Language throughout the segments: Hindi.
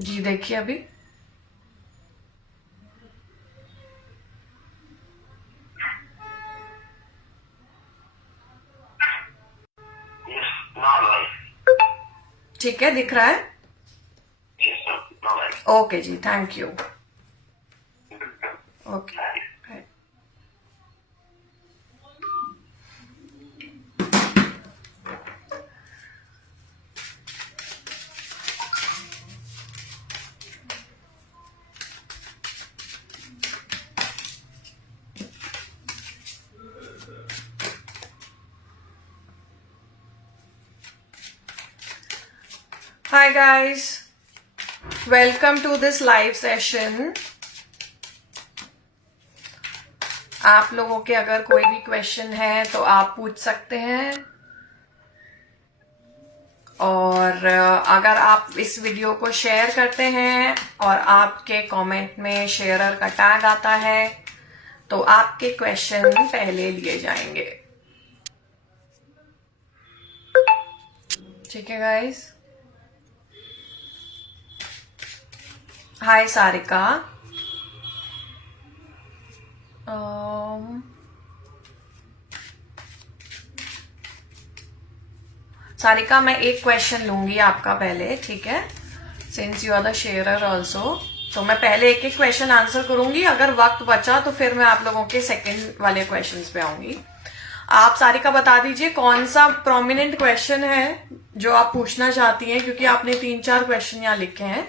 जी देखिए अभी। Yes, not live. ठीक है, दिख रहा है। Yes, sir, not live. Okay जी, thank you. Okay. Hi guys, welcome to this live session. आप लोगों के अगर कोई भी क्वेश्चन है तो आप पूछ सकते हैं, और अगर आप इस वीडियो को शेयर करते हैं और आपके कमेंट में शेयरर का टैग आता है तो आपके क्वेश्चन पहले लिए जाएंगे। ठीक है गाइस। हाय सारिका। सारिका, मैं एक क्वेश्चन लूंगी आपका पहले, ठीक है? Since you are the sharer also, तो मैं पहले एक एक क्वेश्चन आंसर करूंगी। अगर वक्त बचा तो फिर मैं आप लोगों के सेकंड वाले क्वेश्चंस पे आऊंगी। आप सारिका बता दीजिए कौन सा प्रोमिनेंट क्वेश्चन है जो आप पूछना चाहती हैं, क्योंकि आपने 3-4 क्वेश्चन यहाँ लिखे हैं,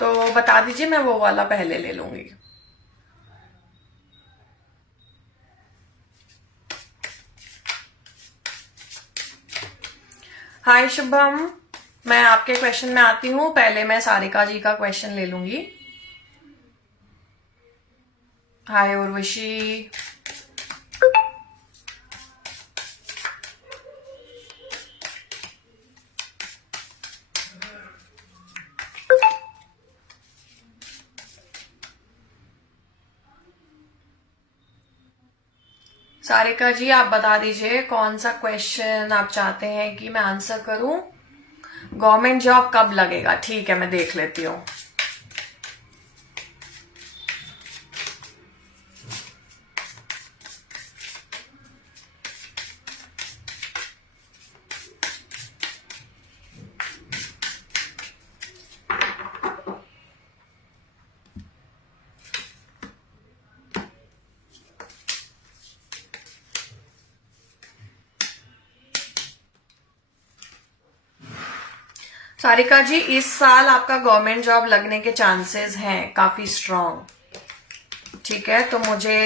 तो बता दीजिए, मैं वो वाला पहले ले लूंगी। हाय शुभम, मैं आपके क्वेश्चन में आती हूँ। पहले मैं सारिका जी का क्वेश्चन ले लूंगी। हाय उर्वशी। सारिका जी, आप बता दीजिए कौन सा क्वेश्चन आप चाहते हैं कि मैं आंसर करूं। गवर्नमेंट जॉब कब लगेगा? ठीक है, मैं देख लेती हूँ। सारिका जी, इस साल आपका गवर्नमेंट जॉब लगने के चांसेस हैं काफी स्ट्रांग। ठीक है, तो मुझे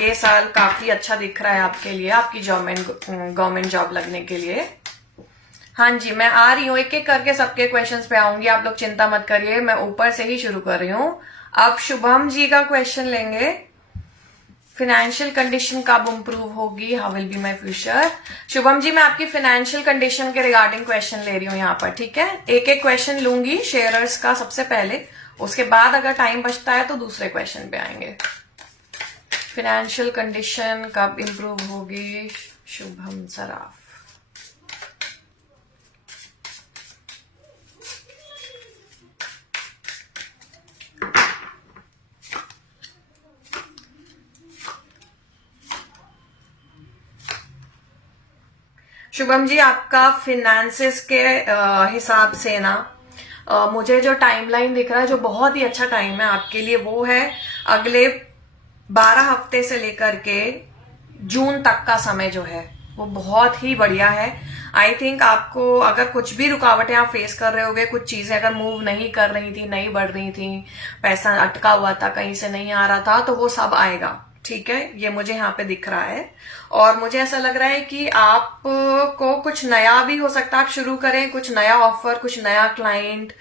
ये साल काफी अच्छा दिख रहा है आपके लिए, आपकी गवर्नमेंट जॉब लगने के लिए। हाँ जी, मैं आ रही हूँ, एक एक करके सबके क्वेश्चंस पे आऊंगी। आप लोग चिंता मत करिए, मैं ऊपर से ही शुरू कर रही हूँ। अब शुभम जी का क्वेश्चन लेंगे। फाइनेंशियल कंडीशन कब इंप्रूव होगी, how will be my future. Shubham ji, मैं आपकी फाइनेंशियल कंडीशन के रिगार्डिंग क्वेश्चन ले रही हूँ यहाँ पर, ठीक है? एक एक क्वेश्चन लूंगी शेयरर्स का सबसे पहले, उसके बाद अगर टाइम बचता है तो दूसरे क्वेश्चन पे आएंगे। फाइनेंशियल कंडीशन कब इंप्रूव होगी, शुभम सराफ। शुभम जी, आपका फिनेंसेस के हिसाब से ना, मुझे जो टाइमलाइन दिख रहा है, जो बहुत ही अच्छा टाइम है आपके लिए, वो है अगले 12 हफ्ते से लेकर के जून तक का समय जो है वो बहुत ही बढ़िया है। आई थिंक आपको अगर कुछ भी रुकावटें आप फेस कर रहे होगे, कुछ चीजें अगर मूव नहीं कर रही थी, नहीं बढ़ रही थी, पैसा अटका हुआ था, कहीं से नहीं आ रहा था, तो वो सब आएगा। ठीक है, ये मुझे यहाँ पे दिख रहा है। और मुझे ऐसा लग रहा है कि आपको कुछ नया भी हो सकता है, आप शुरू करें कुछ नया ऑफर, कुछ नया क्लाइंट,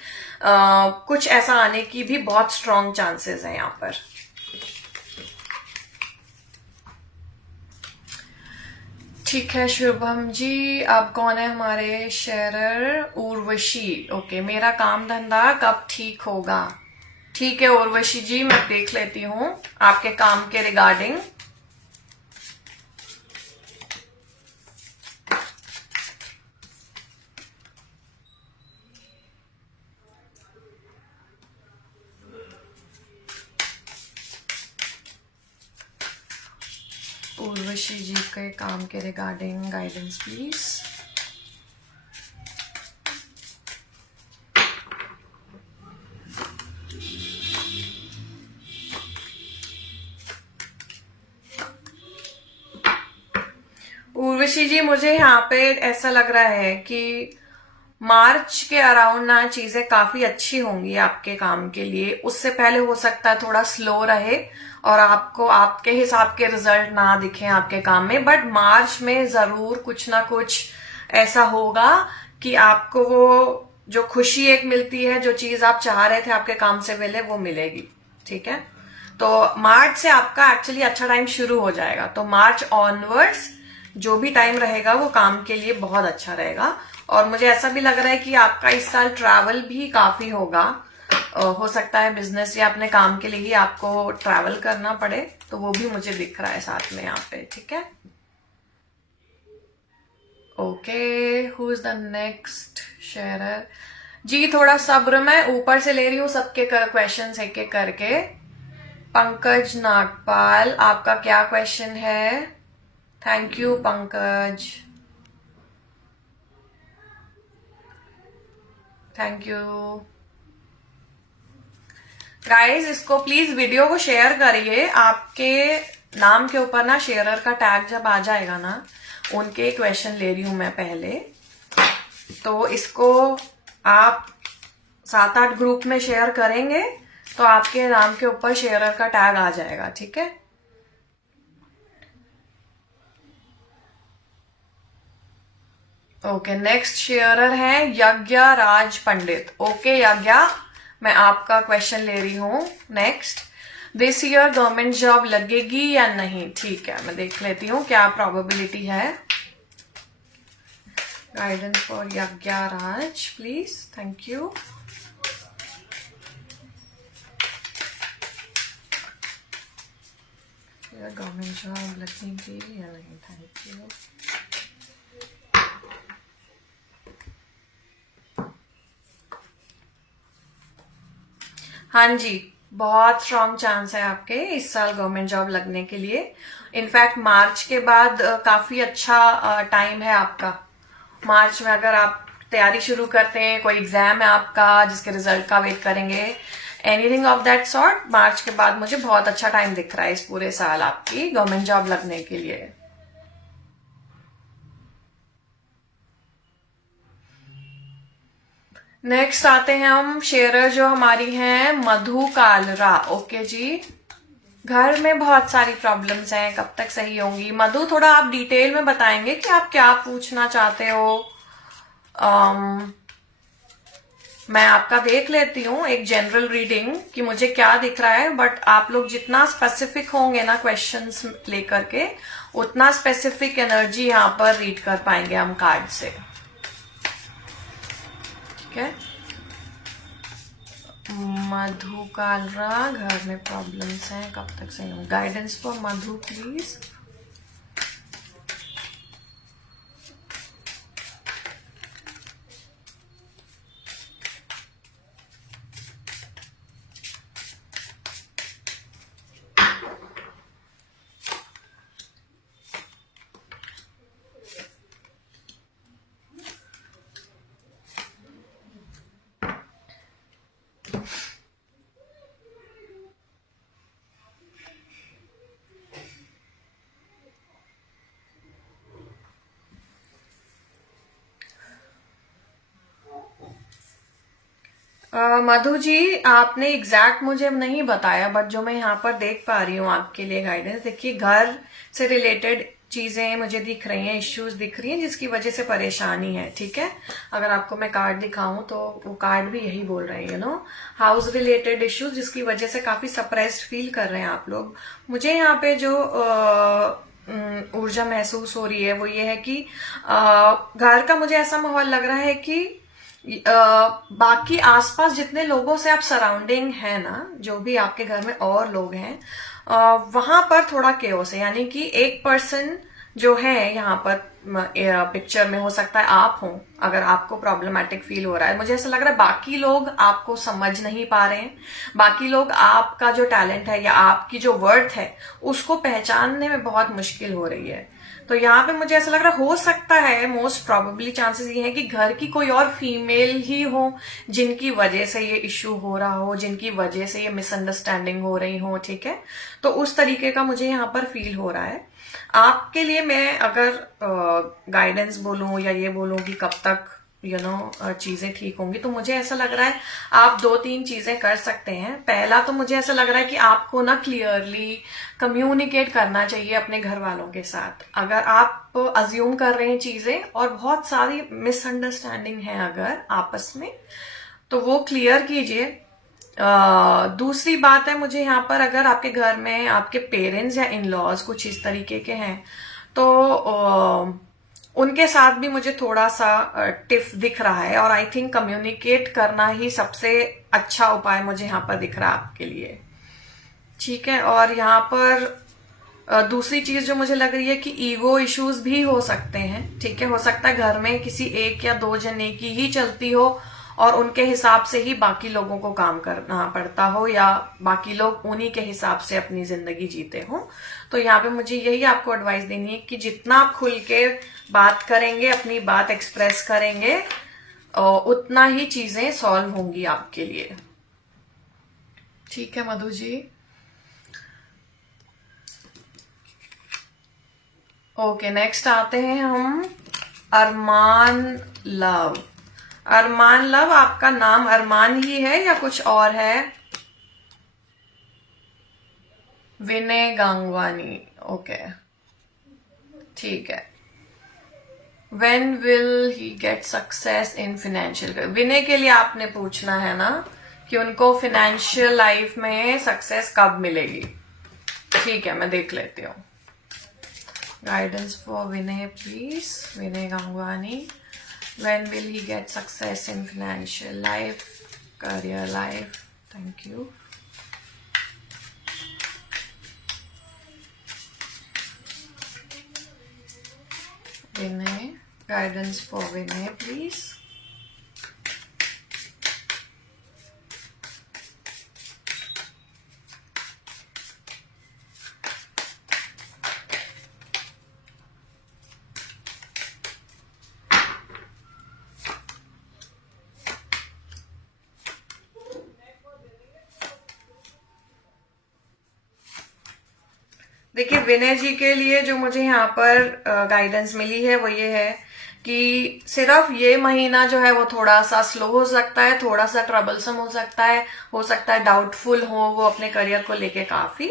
कुछ ऐसा आने की भी बहुत स्ट्रांग चांसेस है यहाँ पर। ठीक है शुभम जी, अब कौन है हमारे शेयरर? उर्वशी। ओके, मेरा काम धंधा कब ठीक होगा? ठीक है उर्वशी जी, मैं देख लेती हूँ आपके काम के रिगार्डिंग। उर्वशी जी के काम के रिगार्डिंग गाइडेंस प्लीज। उर्वशी जी, मुझे यहाँ पे ऐसा लग रहा है कि मार्च के अराउंड ना चीजें काफी अच्छी होंगी आपके काम के लिए। उससे पहले हो सकता है थोड़ा स्लो रहे और आपको आपके हिसाब के रिजल्ट ना दिखे आपके काम में, बट मार्च में जरूर कुछ ना कुछ ऐसा होगा कि आपको वो जो खुशी एक मिलती है, जो चीज आप चाह रहे थे आपके काम से पहले, वो मिलेगी। ठीक है, तो मार्च से आपका एक्चुअली अच्छा टाइम शुरू हो जाएगा। तो मार्च ऑनवर्ड्स जो भी टाइम रहेगा वो काम के लिए बहुत अच्छा रहेगा। और मुझे ऐसा भी लग रहा है कि आपका इस साल ट्रैवल भी काफी होगा। हो सकता है बिजनेस या अपने काम के लिए ही आपको ट्रैवल करना पड़े, तो वो भी मुझे दिख रहा है साथ में यहाँ पे। ठीक है, okay, who is the next sharer ji? थोड़ा सब्र, मैं ऊपर से ले रही हूँ सबके क्वेश्चन एक एक करके। पंकज नागपाल, आपका क्या क्वेश्चन है? Thank you Pankaj, thank you guys. इसको प्लीज वीडियो को शेयर करिए। आपके नाम के ऊपर ना शेयरर का टैग जब आ जाएगा ना, उनके क्वेश्चन ले रही हूं मैं पहले, तो इसको आप 7-8 ग्रुप में शेयर करेंगे तो आपके नाम के ऊपर शेयरर का टैग आ जाएगा। ठीक है, ओके, नेक्स्ट शेयरर है यज्ञ राज पंडित। ओके यज्ञ, मैं आपका क्वेश्चन ले रही हूं next. This year government job लगेगी या नहीं? ठीक है, मैं देख लेती हूँ क्या प्रोबेबिलिटी है। Guidance for Yagya Raj please, thank you. Government job लगेगी या नहीं? Thank you. हाँ जी, बहुत स्ट्रॉन्ग चांस है आपके इस साल गवर्नमेंट जॉब लगने के लिए। इनफैक्ट मार्च के बाद काफी अच्छा टाइम है आपका। मार्च में अगर आप तैयारी शुरू करते हैं, कोई एग्जाम है आपका जिसके रिजल्ट का वेट करेंगे, एनीथिंग ऑफ दैट सॉर्ट, मार्च के बाद मुझे बहुत अच्छा टाइम दिख रहा है इस पूरे साल आपकी गवर्नमेंट जॉब लगने के लिए। नेक्स्ट आते हैं हम शेयरर जो हमारी हैं मधु कालरा। ओके जी, घर में बहुत सारी प्रॉब्लम्स हैं, कब तक सही होंगी? मधु, थोड़ा आप डिटेल में बताएंगे कि आप क्या पूछना चाहते हो? मैं आपका देख लेती हूँ एक जनरल रीडिंग कि मुझे क्या दिख रहा है, बट आप लोग जितना स्पेसिफिक होंगे ना क्वेश्चंस लेकर के, उतना स्पेसिफिक एनर्जी यहाँ पर रीड कर पाएंगे हम कार्ड से। ठीक है, मधु कालरा, घर में प्रॉब्लम्स हैं, कब तक सही हो? Guidance for Madhu please. Madhu ji, आपने एग्जैक्ट मुझे नहीं बताया, बट जो मैं यहाँ पर देख पा रही हूँ आपके लिए गाइडेंस, देखिए घर से रिलेटेड चीजें मुझे दिख रही हैं, इश्यूज दिख रही हैं जिसकी वजह से परेशानी है। ठीक है, अगर आपको मैं कार्ड दिखाऊं तो वो कार्ड भी यही बोल रहे हैं, हाउस रिलेटेड इश्यूज जिसकी वजह से काफी सप्रेस्ड फील कर रहे हैं आप लोग। मुझे यहाँ पे जो ऊर्जा महसूस हो रही है वो ये है कि घर का मुझे ऐसा माहौल लग रहा है कि बाकी आसपास जितने लोगों से आप सराउंडिंग है ना, जो भी आपके घर में और लोग हैं, वहां पर थोड़ा केओस है। यानी कि एक पर्सन जो है यहाँ पर पिक्चर में, हो सकता है आप हो, अगर आपको प्रॉब्लमेटिक फील हो रहा है। मुझे ऐसा लग रहा है बाकी लोग आपको समझ नहीं पा रहे हैं, बाकी लोग आपका जो टैलेंट है या आपकी जो वर्थ है उसको पहचानने में बहुत मुश्किल हो रही है। तो यहाँ पे मुझे ऐसा लग रहा है, हो सकता है, मोस्ट प्रोबेबली चांसेस ये है कि घर की कोई और फीमेल ही हो जिनकी वजह से ये इश्यू हो रहा हो, जिनकी वजह से ये मिसअंडरस्टैंडिंग हो रही हो, ठीक है। तो उस तरीके का मुझे यहाँ पर फील हो रहा है। आपके लिए मैं अगर गाइडेंस बोलूं या ये बोलूं कि कब तक चीजें ठीक होंगी, तो मुझे ऐसा लग रहा है आप 2-3 चीजें कर सकते हैं। पहला तो मुझे ऐसा लग रहा है कि आपको ना क्लियरली कम्युनिकेट करना चाहिए अपने घर वालों के साथ। अगर आप अज्यूम कर रहे हैं चीजें और बहुत सारी मिसअंडरस्टैंडिंग है अगर आपस में, तो वो क्लियर कीजिए। दूसरी बात है, मुझे यहाँ पर अगर आपके घर में आपके पेरेंट्स या इन लॉज कुछ इस तरीके के हैं, तो उनके साथ भी मुझे थोड़ा सा टिफ दिख रहा है, और आई थिंक कम्युनिकेट करना ही सबसे अच्छा उपाय मुझे यहाँ पर दिख रहा है आपके लिए, ठीक है। और यहाँ पर दूसरी चीज जो मुझे लग रही है कि ईगो इश्यूज भी हो सकते हैं, ठीक है। हो सकता है घर में किसी एक या दो जने की ही चलती हो और उनके हिसाब से ही बाकी लोगों को काम करना पड़ता हो, या बाकी लोग उन्हीं के हिसाब से अपनी जिंदगी जीते हो। तो यहाँ पे मुझे यही आपको एडवाइस देनी है कि जितना आप खुल के बात करेंगे, अपनी बात एक्सप्रेस करेंगे, उतना ही चीजें सॉल्व होंगी आपके लिए, ठीक है मधु जी। ओके, नेक्स्ट आते हैं हम अरमान लव। अरमान लव, आपका नाम अरमान ही है या कुछ और है? विनय गांगवानी, ओके, ठीक है। When will he get success in financial? विनय के लिए आपने पूछना है ना कि उनको फिनेंशियल लाइफ में सक्सेस कब मिलेगी। ठीक है, मैं देख लेती हूँ। Guidance for Vinay please, Vinay Gangwani. When will he get success in financial life, career life? Thank you. Vinay, guidance for Vinay, please. देखिए, विनय जी के लिए जो मुझे यहाँ पर गाइडेंस मिली है वो ये है कि सिर्फ ये महीना जो है वो थोड़ा सा स्लो हो सकता है, थोड़ा सा ट्रबलसम हो सकता है डाउटफुल हो वो अपने करियर को लेके काफी,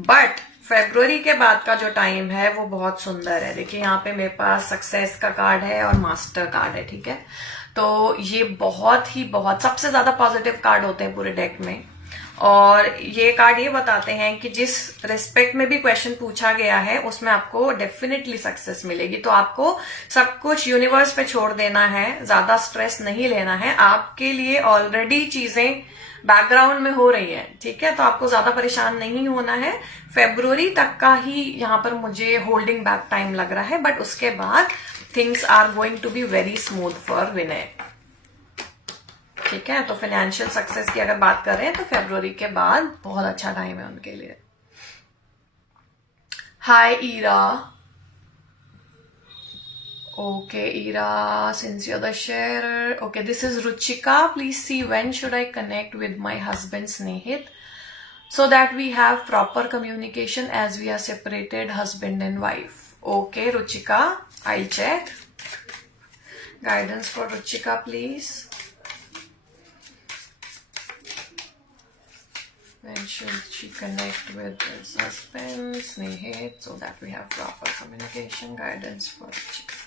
बट फरवरी के बाद का जो टाइम है वो बहुत सुंदर है। देखिए, यहाँ पे मेरे पास सक्सेस का कार्ड है और मास्टर कार्ड है, ठीक है। तो ये बहुत सबसे ज्यादा पॉजिटिव कार्ड होते हैं पूरे डेक में, और ये कार्ड ये बताते हैं कि जिस रिस्पेक्ट में भी क्वेश्चन पूछा गया है उसमें आपको डेफिनेटली सक्सेस मिलेगी। तो आपको सब कुछ यूनिवर्स पे छोड़ देना है, ज्यादा स्ट्रेस नहीं लेना है। आपके लिए ऑलरेडी चीजें बैकग्राउंड में हो रही है, ठीक है, तो आपको ज्यादा परेशान नहीं होना है। फरवरी तक का ही यहाँ पर मुझे होल्डिंग बैक टाइम लग रहा है, बट उसके बाद things are going to be very smooth for Vinay, ठीक है। तो फाइनेंशियल सक्सेस की अगर बात कर रहे हैं तो फरवरी के बाद बहुत अच्छा टाइम है उनके लिए। Hi Ira, okay Ira, since you are the sharer, okay, this is Ruchika. Please see when should I connect with my husband Snehit so that we have proper communication as we are separated husband and wife. Okay, Ruchika, I'll check. Guidance for Ruchika, please. When should she connect with his husband, Snehit, so that we have proper communication? Guidance for Ruchika.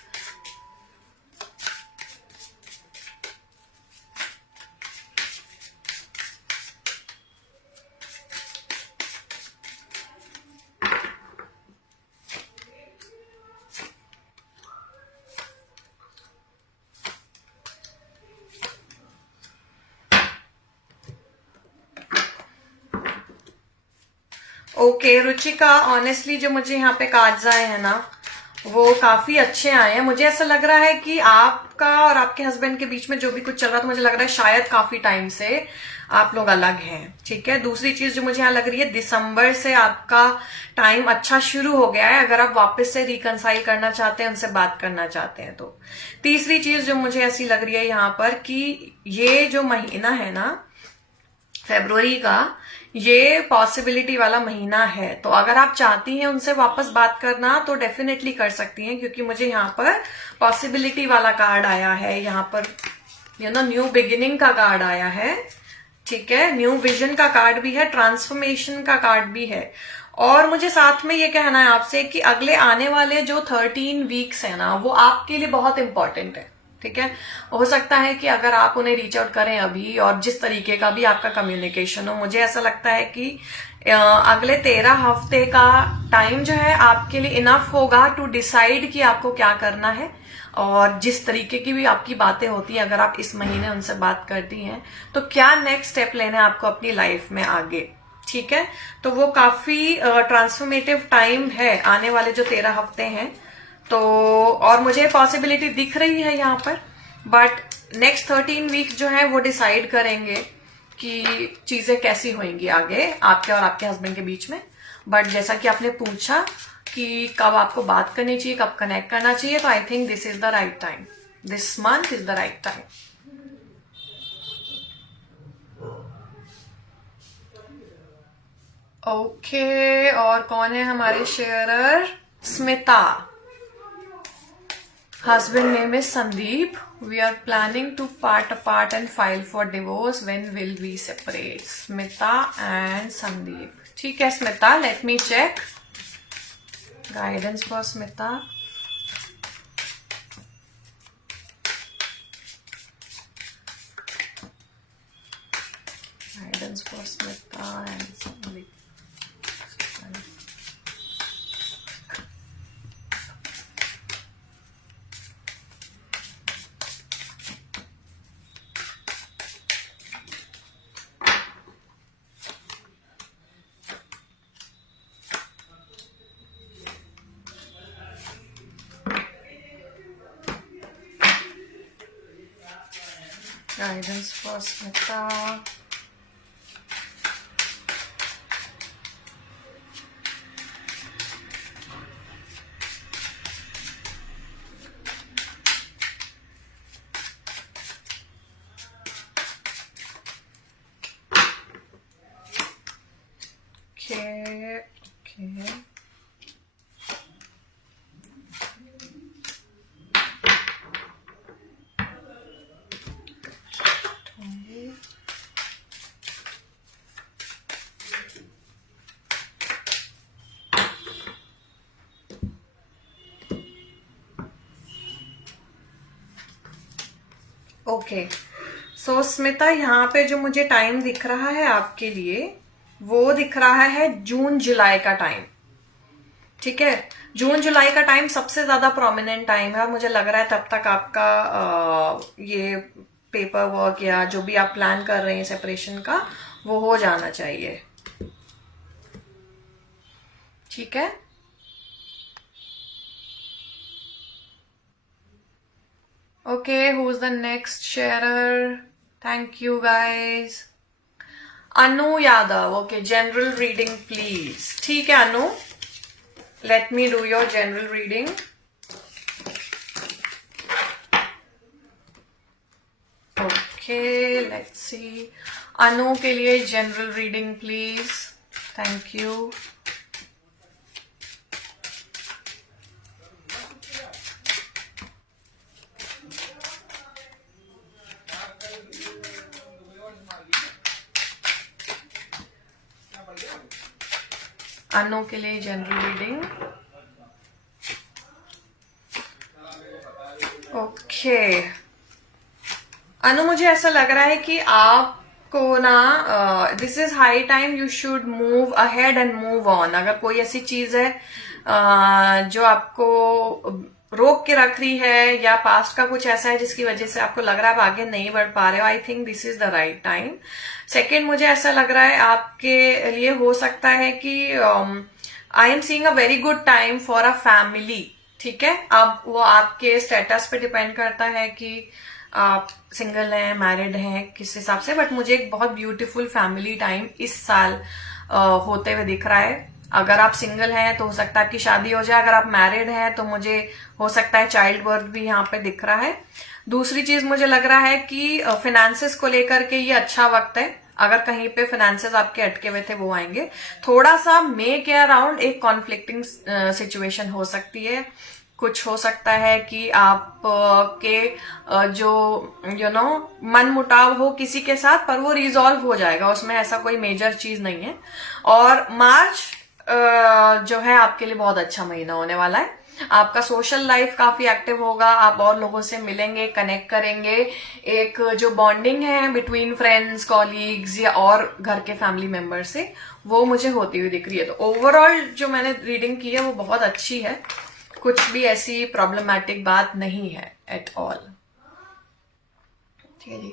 Okay Ruchika, honestly जो मुझे यहाँ पे कार्ड्स आए हैं ना वो काफी अच्छे आए हैं। मुझे ऐसा लग रहा है कि आपका और आपके हस्बैंड के बीच में जो भी कुछ चल रहा है, तो मुझे लग रहा है शायद काफी टाइम से आप लोग अलग हैं। ठीक है, दूसरी चीज जो मुझे यहाँ लग रही है, दिसंबर से आपका टाइम अच्छा शुरू हो गया है, अगर आप वापस से रिकंसाइल करना चाहते हैं, उनसे बात करना चाहते हैं तो। तीसरी चीज जो मुझे ऐसी लग रही है यहाँ पर कि ये जो महीना है ना, फरवरी का, ये पॉसिबिलिटी वाला महीना है। तो अगर आप चाहती हैं उनसे वापस बात करना तो डेफिनेटली कर सकती हैं, क्योंकि मुझे यहाँ पर पॉसिबिलिटी वाला कार्ड आया है, यहाँ पर न्यू बिगिनिंग का कार्ड आया है। ठीक है, न्यू विजन का कार्ड भी है, ट्रांसफॉर्मेशन का कार्ड भी है। और मुझे साथ में ये कहना है आपसे कि अगले आने वाले जो 13 वीक्स है ना, वो आपके लिए बहुत इंपॉर्टेंट है। ठीक है, हो सकता है कि अगर आप उन्हें रीच आउट करें अभी, और जिस तरीके का भी आपका कम्युनिकेशन हो, मुझे ऐसा लगता है कि अगले 13 हफ्ते का टाइम जो है आपके लिए इनफ होगा टू डिसाइड कि आपको क्या करना है। और जिस तरीके की भी आपकी बातें होती हैं, अगर आप इस महीने उनसे बात करती हैं, तो क्या नेक्स्ट स्टेप लेना है आपको अपनी लाइफ में आगे। ठीक है, तो वो काफी ट्रांसफॉर्मेटिव टाइम है, आने वाले जो 13 हफ्ते हैं। तो और मुझे पॉसिबिलिटी दिख रही है यहाँ पर, बट नेक्स्ट 13 वीक जो है वो डिसाइड करेंगे कि चीजें कैसी होंगी आगे आपके और आपके हस्बैंड के बीच में। बट जैसा कि आपने पूछा कि कब आपको बात करनी चाहिए, कब कनेक्ट करना चाहिए, तो I think this is the right time, this month is the right time. Okay, और कौन है हमारे शेयरर? Smita. Husband name is Sandeep. We are planning to part apart and file for divorce. When will we separate? Smita and Sandeep. ठीक है Smita, let me check. Guidance for Smita. Guidance for Smita and Sandeep. Guidance for Smita. Okay. Okay, so Smita, यहाँ पे जो मुझे टाइम दिख रहा है आपके लिए, वो दिख रहा है जून जुलाई का टाइम। ठीक है, जून जुलाई का टाइम सबसे ज्यादा प्रोमिनेंट टाइम है, और मुझे लग रहा है तब तक आपका ये पेपर वर्क या जो भी आप प्लान कर रहे हैं सेपरेशन का, वो हो जाना चाहिए। ठीक है, okay, who's the next sharer? Thank you guys. Anu Yadav, okay, general reading please. ठीक है अनु, let me do your general reading. Okay, let's see. अनु के लिए general reading please. Thank you. अनु के लिए जनरल रीडिंग। ओके अनु, मुझे ऐसा लग रहा है कि आपको ना this is high time you should move ahead and move on. अगर कोई ऐसी चीज है जो आपको रोक के रख रही है, या पास्ट का कुछ ऐसा है जिसकी वजह से आपको लग रहा है आप आगे नहीं बढ़ पा रहे हो, I think this is the right time. Second, मुझे ऐसा लग रहा है आपके लिए हो सकता है कि I am seeing a very good time for a family. ठीक है, अब वो आपके स्टेटस पे डिपेंड करता है कि आप सिंगल हैं, मैरिड हैं, किस हिसाब से। बट मुझे एक बहुत ब्यूटीफुल फैमिली टाइम इस साल होते हुए दिख रहा है। अगर आप सिंगल हैं तो हो सकता है आपकी शादी हो जाए, अगर आप मैरिड हैं तो मुझे हो सकता है चाइल्ड बर्थ भी यहाँ पे दिख रहा है। दूसरी चीज मुझे लग रहा है कि फिनेंसेस को लेकर के ये अच्छा वक्त है। अगर कहीं पे फाइनेंसेस आपके अटके हुए थे वो आएंगे। थोड़ा सा मे के अराउंड एक कॉन्फ्लिक्टिंग सिचुएशन हो सकती है। कुछ हो सकता है कि आप के जो मन मुटाव हो किसी के साथ, पर वो रिजॉल्व हो जाएगा, उसमें ऐसा कोई मेजर चीज नहीं है। और मार्च जो है आपके लिए बहुत अच्छा महीना होने वाला है। आपका सोशल लाइफ काफी एक्टिव होगा, आप और लोगों से मिलेंगे, कनेक्ट करेंगे। एक जो बॉन्डिंग है बिटवीन फ्रेंड्स, कॉलीग्स या और घर के फैमिली मेंबर से, वो मुझे होती हुई दिख रही है। तो ओवरऑल जो मैंने रीडिंग की है वो बहुत अच्छी है, कुछ भी ऐसी प्रॉब्लमैटिक बात नहीं है एट ऑल। ठीक है जी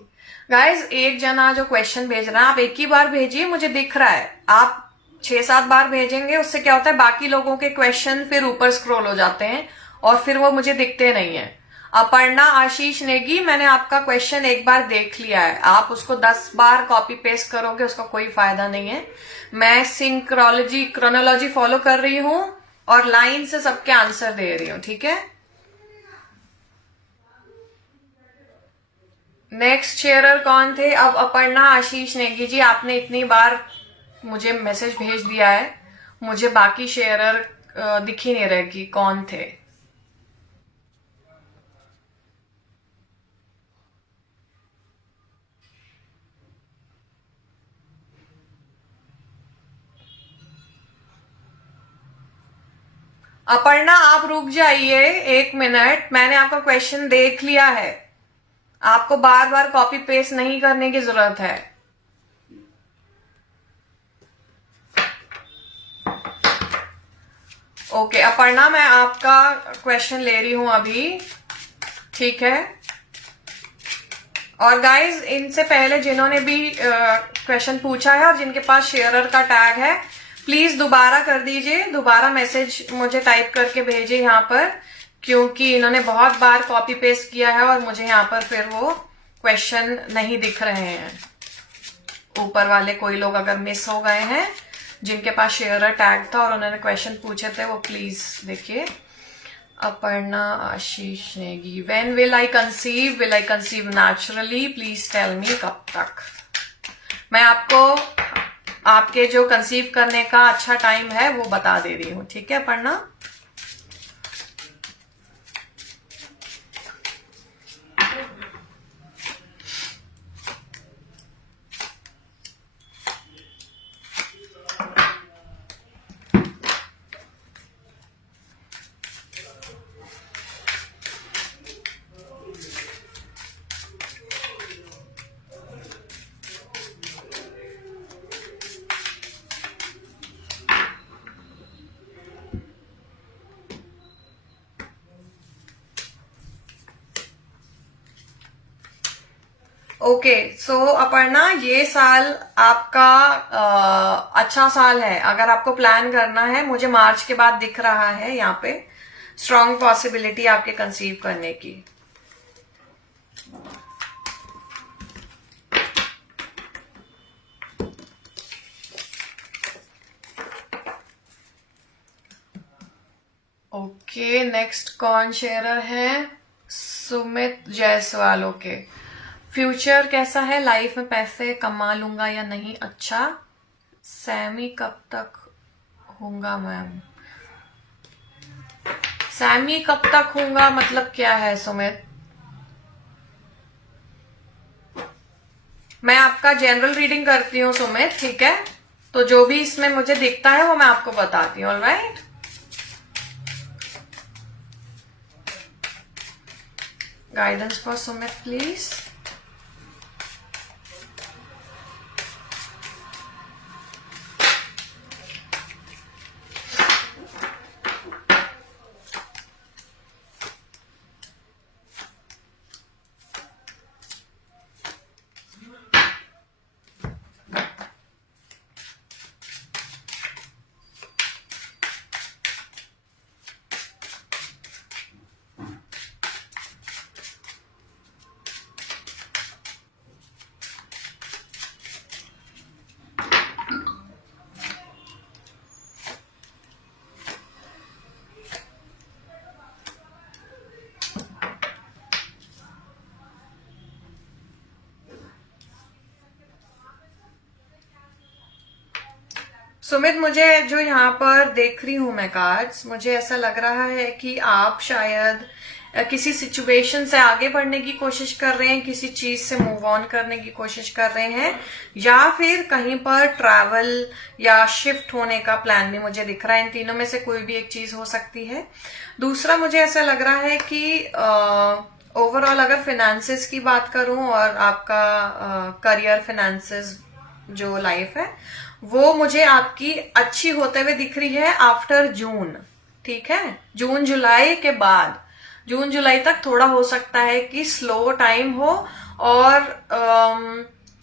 गाइज, एक जना जो क्वेश्चन भेज रहा है, आप एक ही बार भेजिए, मुझे दिख रहा है। आप 6-7 बार भेजेंगे, उससे क्या होता है बाकी लोगों के क्वेश्चन फिर ऊपर स्क्रॉल हो जाते हैं और फिर वो मुझे दिखते नहीं है। अपर्णा आशीष नेगी, मैंने आपका क्वेश्चन एक बार देख लिया है, आप उसको 10 बार कॉपी पेस्ट करोगे उसका कोई फायदा नहीं है। मैं क्रोनोलॉजी फॉलो कर रही हूं और लाइन से सबके आंसर दे रही हूं, ठीक है। नेक्स्ट शेयरर कौन थे? अब अपर्णा आशीष नेगी जी, आपने इतनी बार मुझे मैसेज भेज दिया है, मुझे बाकी शेयरर दिख ही नहीं रहे कि कौन थे। अपर्णा आप रुक जाइए 1 मिनट, मैंने आपका क्वेश्चन देख लिया है, आपको बार बार कॉपी पेस्ट नहीं करने की जरूरत है। ओके अपर्णा, मैं आपका क्वेश्चन ले रही हूं अभी, ठीक है। और गाइज, इनसे पहले जिन्होंने भी क्वेश्चन पूछा है और जिनके पास शेयरर का टैग है, प्लीज दोबारा कर दीजिए, दोबारा मैसेज मुझे टाइप करके भेजिए यहाँ पर, क्योंकि इन्होंने बहुत बार कॉपी पेस्ट किया है और मुझे यहाँ पर फिर वो क्वेश्चन नहीं दिख रहे हैं। ऊपर वाले कोई लोग अगर मिस हो गए हैं जिनके पास शेयरर टैग था और उन्होंने क्वेश्चन पूछे थे, वो प्लीज देखिए। Aparna Ashish Negi, when will I conceive naturally, please tell me, कब तक। मैं आपको आपके जो कंसीव करने का अच्छा टाइम है वो बता दे रही हूं, ठीक है अपर्णा। ओके सो अपर्णा, ये साल आपका अच्छा साल है। अगर आपको प्लान करना है, मुझे मार्च के बाद दिख रहा है यहाँ पे स्ट्रॉन्ग पॉसिबिलिटी आपके कंसीव करने की। ओके नेक्स्ट कौन शेयरर है? सुमित जायसवाल। ओके, फ्यूचर कैसा है, लाइफ में पैसे कमा लूंगा या नहीं? अच्छा, सैमी कब तक होगा मैम? सैमी कब तक होगा मतलब क्या है सुमित? मैं आपका जनरल रीडिंग करती हूँ सुमित, ठीक है। तो जो भी इसमें मुझे दिखता है वो मैं आपको बताती हूँ, alright. Guidance for Sumit please. Sumit, मुझे जो यहाँ पर देख रही हूं मैं कार्ड्स, मुझे ऐसा लग रहा है कि आप शायद किसी सिचुएशन से आगे बढ़ने की कोशिश कर रहे हैं, किसी चीज से मूव ऑन करने की कोशिश कर रहे हैं, या फिर कहीं पर ट्रैवल या शिफ्ट होने का प्लान भी मुझे दिख रहा है। इन तीनों में से कोई भी एक चीज हो सकती है। दूसरा, मुझे ऐसा लग रहा है कि ओवरऑल अगर फाइनेंसेस की बात करूं और आपका करियर, फाइनेंसेस, जो लाइफ है, वो मुझे आपकी अच्छी होते हुए दिख रही है आफ्टर जून। ठीक है, जून जुलाई के बाद, जून जुलाई तक थोड़ा हो सकता है कि स्लो टाइम हो, और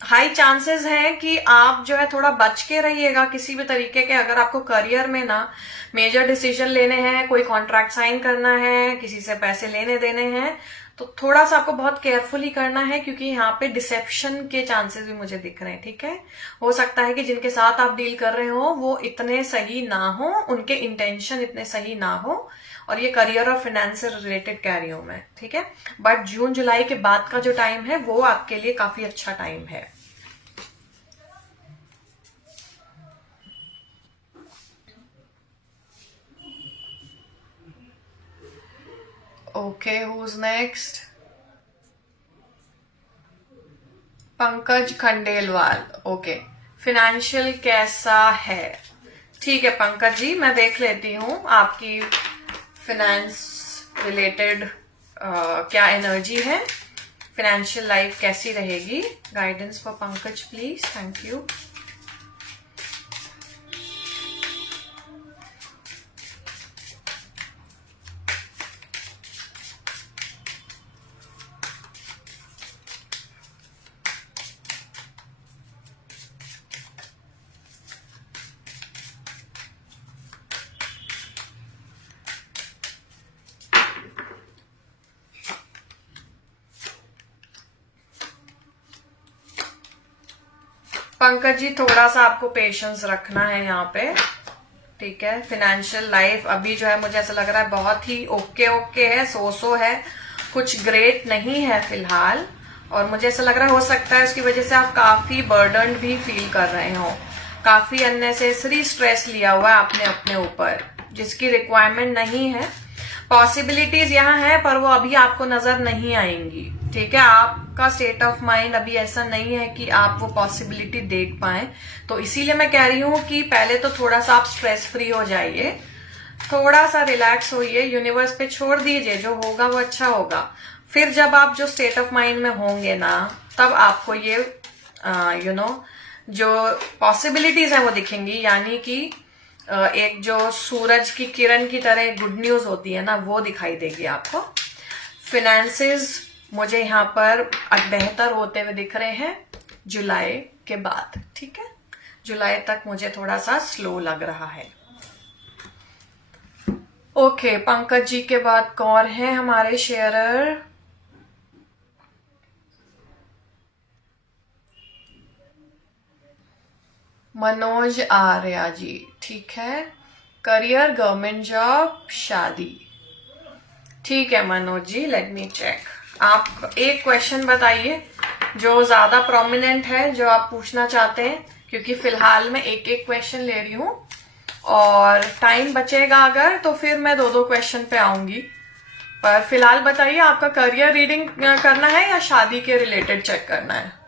हाई चांसेस हैं कि आप जो है थोड़ा बच के रहिएगा किसी भी तरीके के। अगर आपको करियर में ना मेजर डिसीजन लेने हैं, कोई कॉन्ट्रैक्ट साइन करना है, किसी से पैसे लेने देने हैं, तो थोड़ा सा आपको बहुत केयरफुली करना है, क्योंकि यहाँ पे डिसेप्शन के चांसेस भी मुझे दिख रहे हैं। ठीक है, हो सकता है कि जिनके साथ आप डील कर रहे हो वो इतने सही ना हो, उनके इंटेंशन इतने सही ना हो, और ये करियर और फाइनेंस से रिलेटेड कह रही हूं मैं। ठीक है, बट जून जुलाई के बाद का जो टाइम है वो आपके लिए काफी अच्छा टाइम है। Okay, who's next? Pankaj Khandelwal. Okay, financial कैसा है? ठीक है पंकज जी, मैं देख लेती हूँ आपकी फिनेंस रिलेटेड क्या एनर्जी है, फाइनेंशियल लाइफ कैसी रहेगी। Guidance for Pankaj please, thank you. Pankaj ji, थोड़ा सा आपको पेशेंस रखना है यहाँ पे। ठीक है, फाइनेंशियल लाइफ अभी जो है मुझे ऐसा लग रहा है बहुत ही ओके ओके है, सो है, कुछ ग्रेट नहीं है फिलहाल। और मुझे ऐसा लग रहा है हो सकता है उसकी वजह से आप काफी बर्डन भी फील कर रहे हो, काफी अननेसेसरी स्ट्रेस लिया हुआ है आपने अपने ऊपर, जिसकी रिक्वायरमेंट नहीं है। पॉसिबिलिटीज यहाँ है पर वो अभी आपको नजर नहीं आएंगी। ठीक है, आपका स्टेट ऑफ माइंड अभी ऐसा नहीं है कि आप वो पॉसिबिलिटी देख पाए, तो इसीलिए मैं कह रही हूँ कि पहले तो थोड़ा सा आप स्ट्रेस फ्री हो जाइए, थोड़ा सा रिलैक्स होइए, यूनिवर्स पे छोड़ दीजिए, जो होगा वो अच्छा होगा। फिर जब आप जो स्टेट ऑफ माइंड में होंगे ना, तब आपको ये जो पॉसिबिलिटीज है वो दिखेंगी, यानी कि एक जो सूरज की किरण की तरह गुड न्यूज होती है ना, वो दिखाई देगी आपको। फिनेंसेस मुझे यहाँ पर बेहतर होते हुए दिख रहे हैं जुलाई के बाद। ठीक है, जुलाई तक मुझे थोड़ा सा स्लो लग रहा है। ओके, पंकज जी के बाद कौन है हमारे शेयरर? मनोज आर्या जी। ठीक है, करियर, गवर्नमेंट जॉब, शादी। ठीक है Manoj ji, let me check. आप एक क्वेश्चन बताइए जो ज्यादा प्रोमिनेंट है, जो आप पूछना चाहते हैं, क्योंकि फिलहाल मैं एक एक क्वेश्चन ले रही हूँ, और टाइम बचेगा अगर तो फिर मैं दो दो क्वेश्चन पे आऊंगी। पर फिलहाल बताइए, आपका करियर रीडिंग करना है या शादी के रिलेटेड चेक करना है?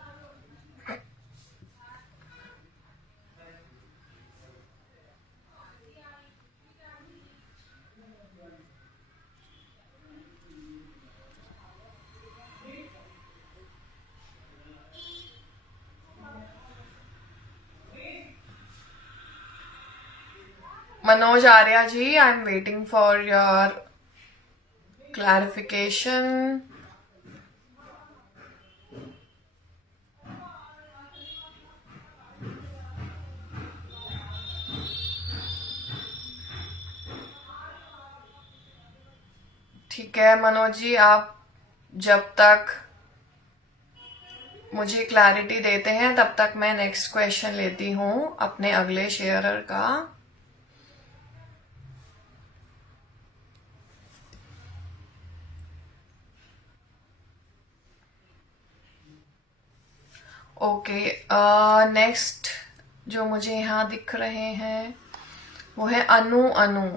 Manoj Arya ji, I am waiting for your clarification. ठीक है मनोज जी, आप जब तक मुझे क्लैरिटी देते हैं तब तक मैं नेक्स्ट क्वेश्चन लेती हूँ अपने अगले शेयरर का। ओके, नेक्स्ट जो मुझे यहाँ दिख रहे हैं वो है Anu Anu.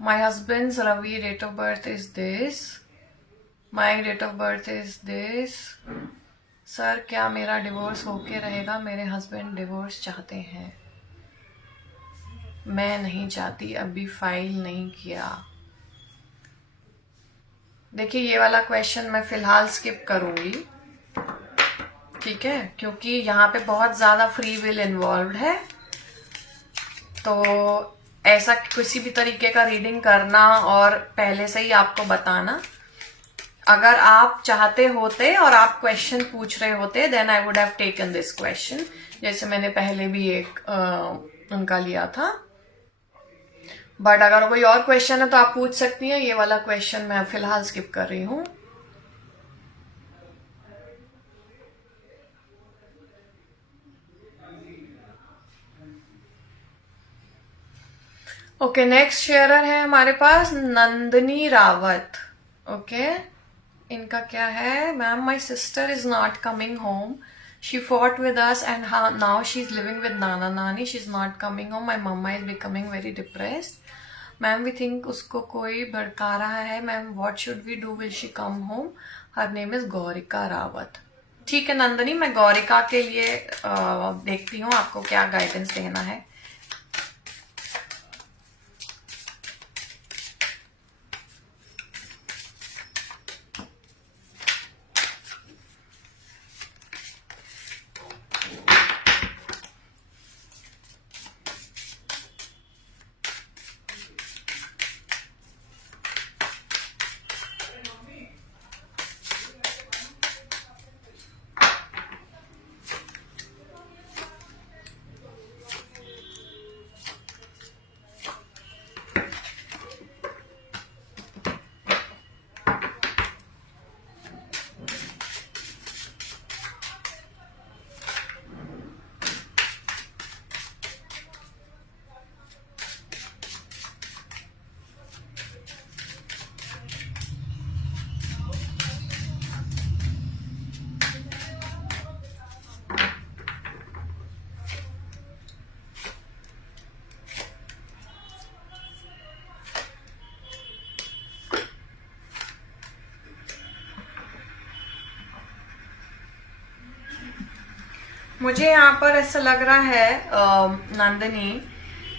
My husband Ravi date of birth is this, my date of birth is this. Sir क्या मेरा डिवोर्स होके रहेगा? मेरे हस्बैंड डिवोर्स चाहते हैं। मैं नहीं चाहती, अभी फाइल नहीं किया। देखिए ये वाला क्वेश्चन मैं फिलहाल स्किप करूंगी, ठीक है, क्योंकि यहाँ पे बहुत ज्यादा फ्री विल इन्वॉल्व है। तो ऐसा किसी भी तरीके का रीडिंग करना और पहले से ही आपको बताना, अगर आप चाहते होते और आप क्वेश्चन पूछ रहे होते then I would have taken this question, जैसे मैंने पहले भी एक उनका लिया था। बट अगर कोई और क्वेश्चन है तो आप पूछ सकती हैं, ये वाला क्वेश्चन मैं फिलहाल स्किप कर रही हूं। ओके, नेक्स्ट शेयरर है हमारे पास नंदनी रावत। ओके, इनका क्या है? Ma'am my sister is not coming home, she fought with us and now she is living with नाना नानी, she is not coming home, my mumma is becoming very depressed. Ma'am we think उसको कोई भड़का रहा है। Ma'am what should we do, will she come home? Her name is Gaurika Rawat. ठीक है नंदनी, मैं गौरिका के लिए देखती हूँ आपको क्या गाइडेंस देना है। मुझे यहाँ पर ऐसा लग रहा है नंदनी,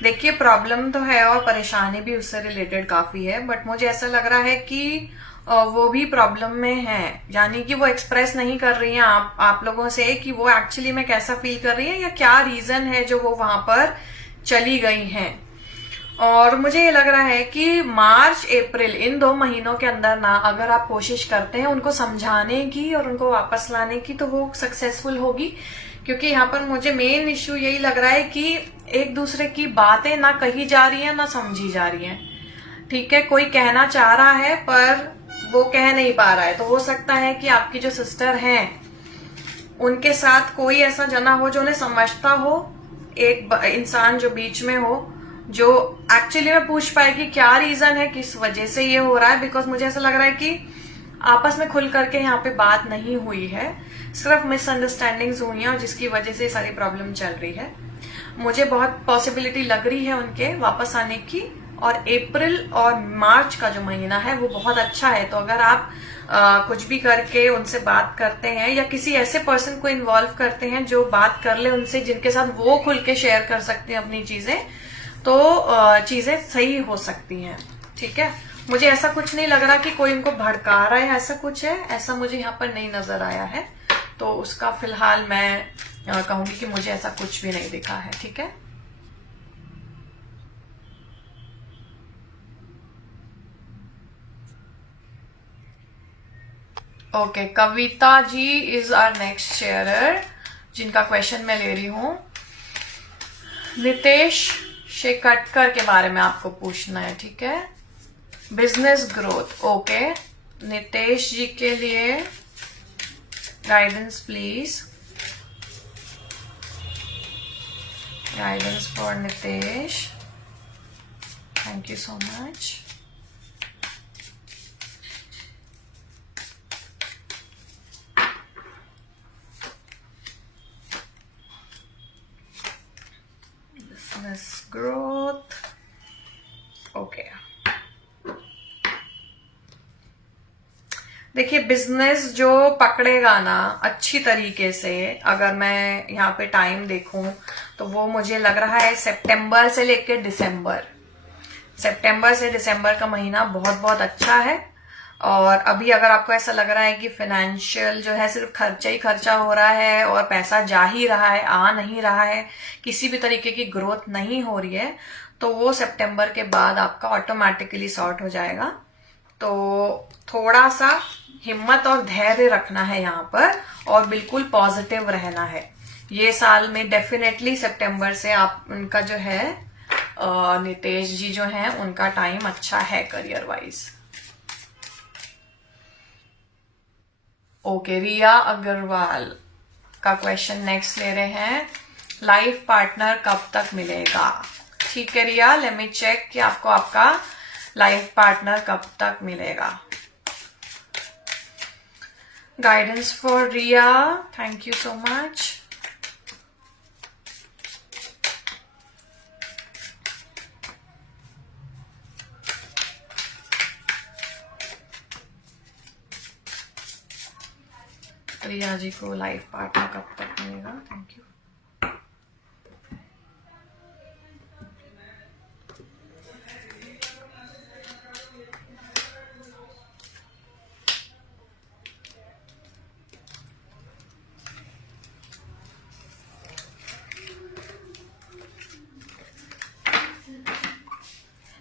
देखिए प्रॉब्लम तो है और परेशानी भी उससे रिलेटेड काफी है, बट मुझे ऐसा लग रहा है कि वो भी प्रॉब्लम में है, यानी कि वो एक्सप्रेस नहीं कर रही हैं आप लोगों से कि वो एक्चुअली में कैसा फील कर रही है या क्या रीजन है जो वो वहां पर चली गई हैं। और मुझे ये लग रहा है कि मार्च अप्रैल इन 2 महीनों के अंदर ना अगर आप कोशिश करते हैं उनको समझाने की और उनको वापस लाने की तो वो सक्सेसफुल होगी, क्योंकि यहाँ पर मुझे मेन इश्यू यही लग रहा है कि एक दूसरे की बातें ना कही जा रही हैं ना समझी जा रही हैं। ठीक है, कोई कहना चाह रहा है पर वो कह नहीं पा रहा है, तो हो सकता है कि आपकी जो सिस्टर हैं उनके साथ कोई ऐसा जना हो जो उन्हें समझता हो, एक इंसान जो बीच में हो जो एक्चुअली में पूछ पाए कि क्या रीजन है, किस वजह से ये हो रहा है। बिकॉज मुझे ऐसा लग रहा है कि आपस में खुल करके यहाँ पे बात नहीं हुई है, सिर्फ मिसअंडरस्टैंडिंग्स हुई हैं और जिसकी वजह से सारी प्रॉब्लम चल रही है। मुझे बहुत पॉसिबिलिटी लग रही है उनके वापस आने की, और अप्रैल और मार्च का जो महीना है वो बहुत अच्छा है। तो अगर आप कुछ भी करके उनसे बात करते हैं या किसी ऐसे पर्सन को इन्वॉल्व करते हैं जो बात कर ले उनसे, जिनके साथ वो खुल के शेयर कर सकते हैं अपनी चीजें, तो चीजें सही हो सकती हैं। ठीक है, मुझे ऐसा कुछ नहीं लग रहा कि कोई उनको भड़का रहा है, ऐसा कुछ है ऐसा मुझे यहाँ पर नहीं नजर आया है। तो उसका फिलहाल मैं कहूंगी कि मुझे ऐसा कुछ भी नहीं दिखा है। ठीक है, okay, Kavita ji is our next sharer जिनका क्वेश्चन मैं ले रही हूं। नितेश शेकटकर के बारे में आपको पूछना है, ठीक है, बिजनेस ग्रोथ। ओके, नितेश जी के लिए guidance please, guidance for Nitesh, thank you so much. Business growth, okay. देखिए, बिजनेस जो पकड़ेगा ना अच्छी तरीके से, अगर मैं यहाँ पे टाइम देखूं तो वो मुझे लग रहा है सितंबर से लेकर दिसंबर, सितंबर से दिसंबर का महीना बहुत बहुत अच्छा है। और अभी अगर आपको ऐसा लग रहा है कि फाइनेंशियल जो है सिर्फ खर्चा ही खर्चा हो रहा है और पैसा जा ही रहा है, आ नहीं रहा है, किसी भी तरीके की ग्रोथ नहीं हो रही है, तो वो सितंबर के बाद आपका ऑटोमेटिकली सॉर्ट हो जाएगा। तो थोड़ा सा हिम्मत और धैर्य रखना है यहाँ पर और बिल्कुल पॉजिटिव रहना है। ये साल में डेफिनेटली सितंबर से आप उनका जो है नितेश जी जो हैं उनका टाइम अच्छा है करियर वाइज। ओके, रिया अग्रवाल का क्वेश्चन नेक्स्ट ले रहे हैं, लाइफ पार्टनर कब तक मिलेगा? ठीक है रिया, लेट मी चेक कि आपको आपका लाइफ पार्टनर कब तक मिलेगा। Guidance for Riya, thank you so much. Riya ji को लाइफ पार्टनर कब तक मिलेगा? Thank you.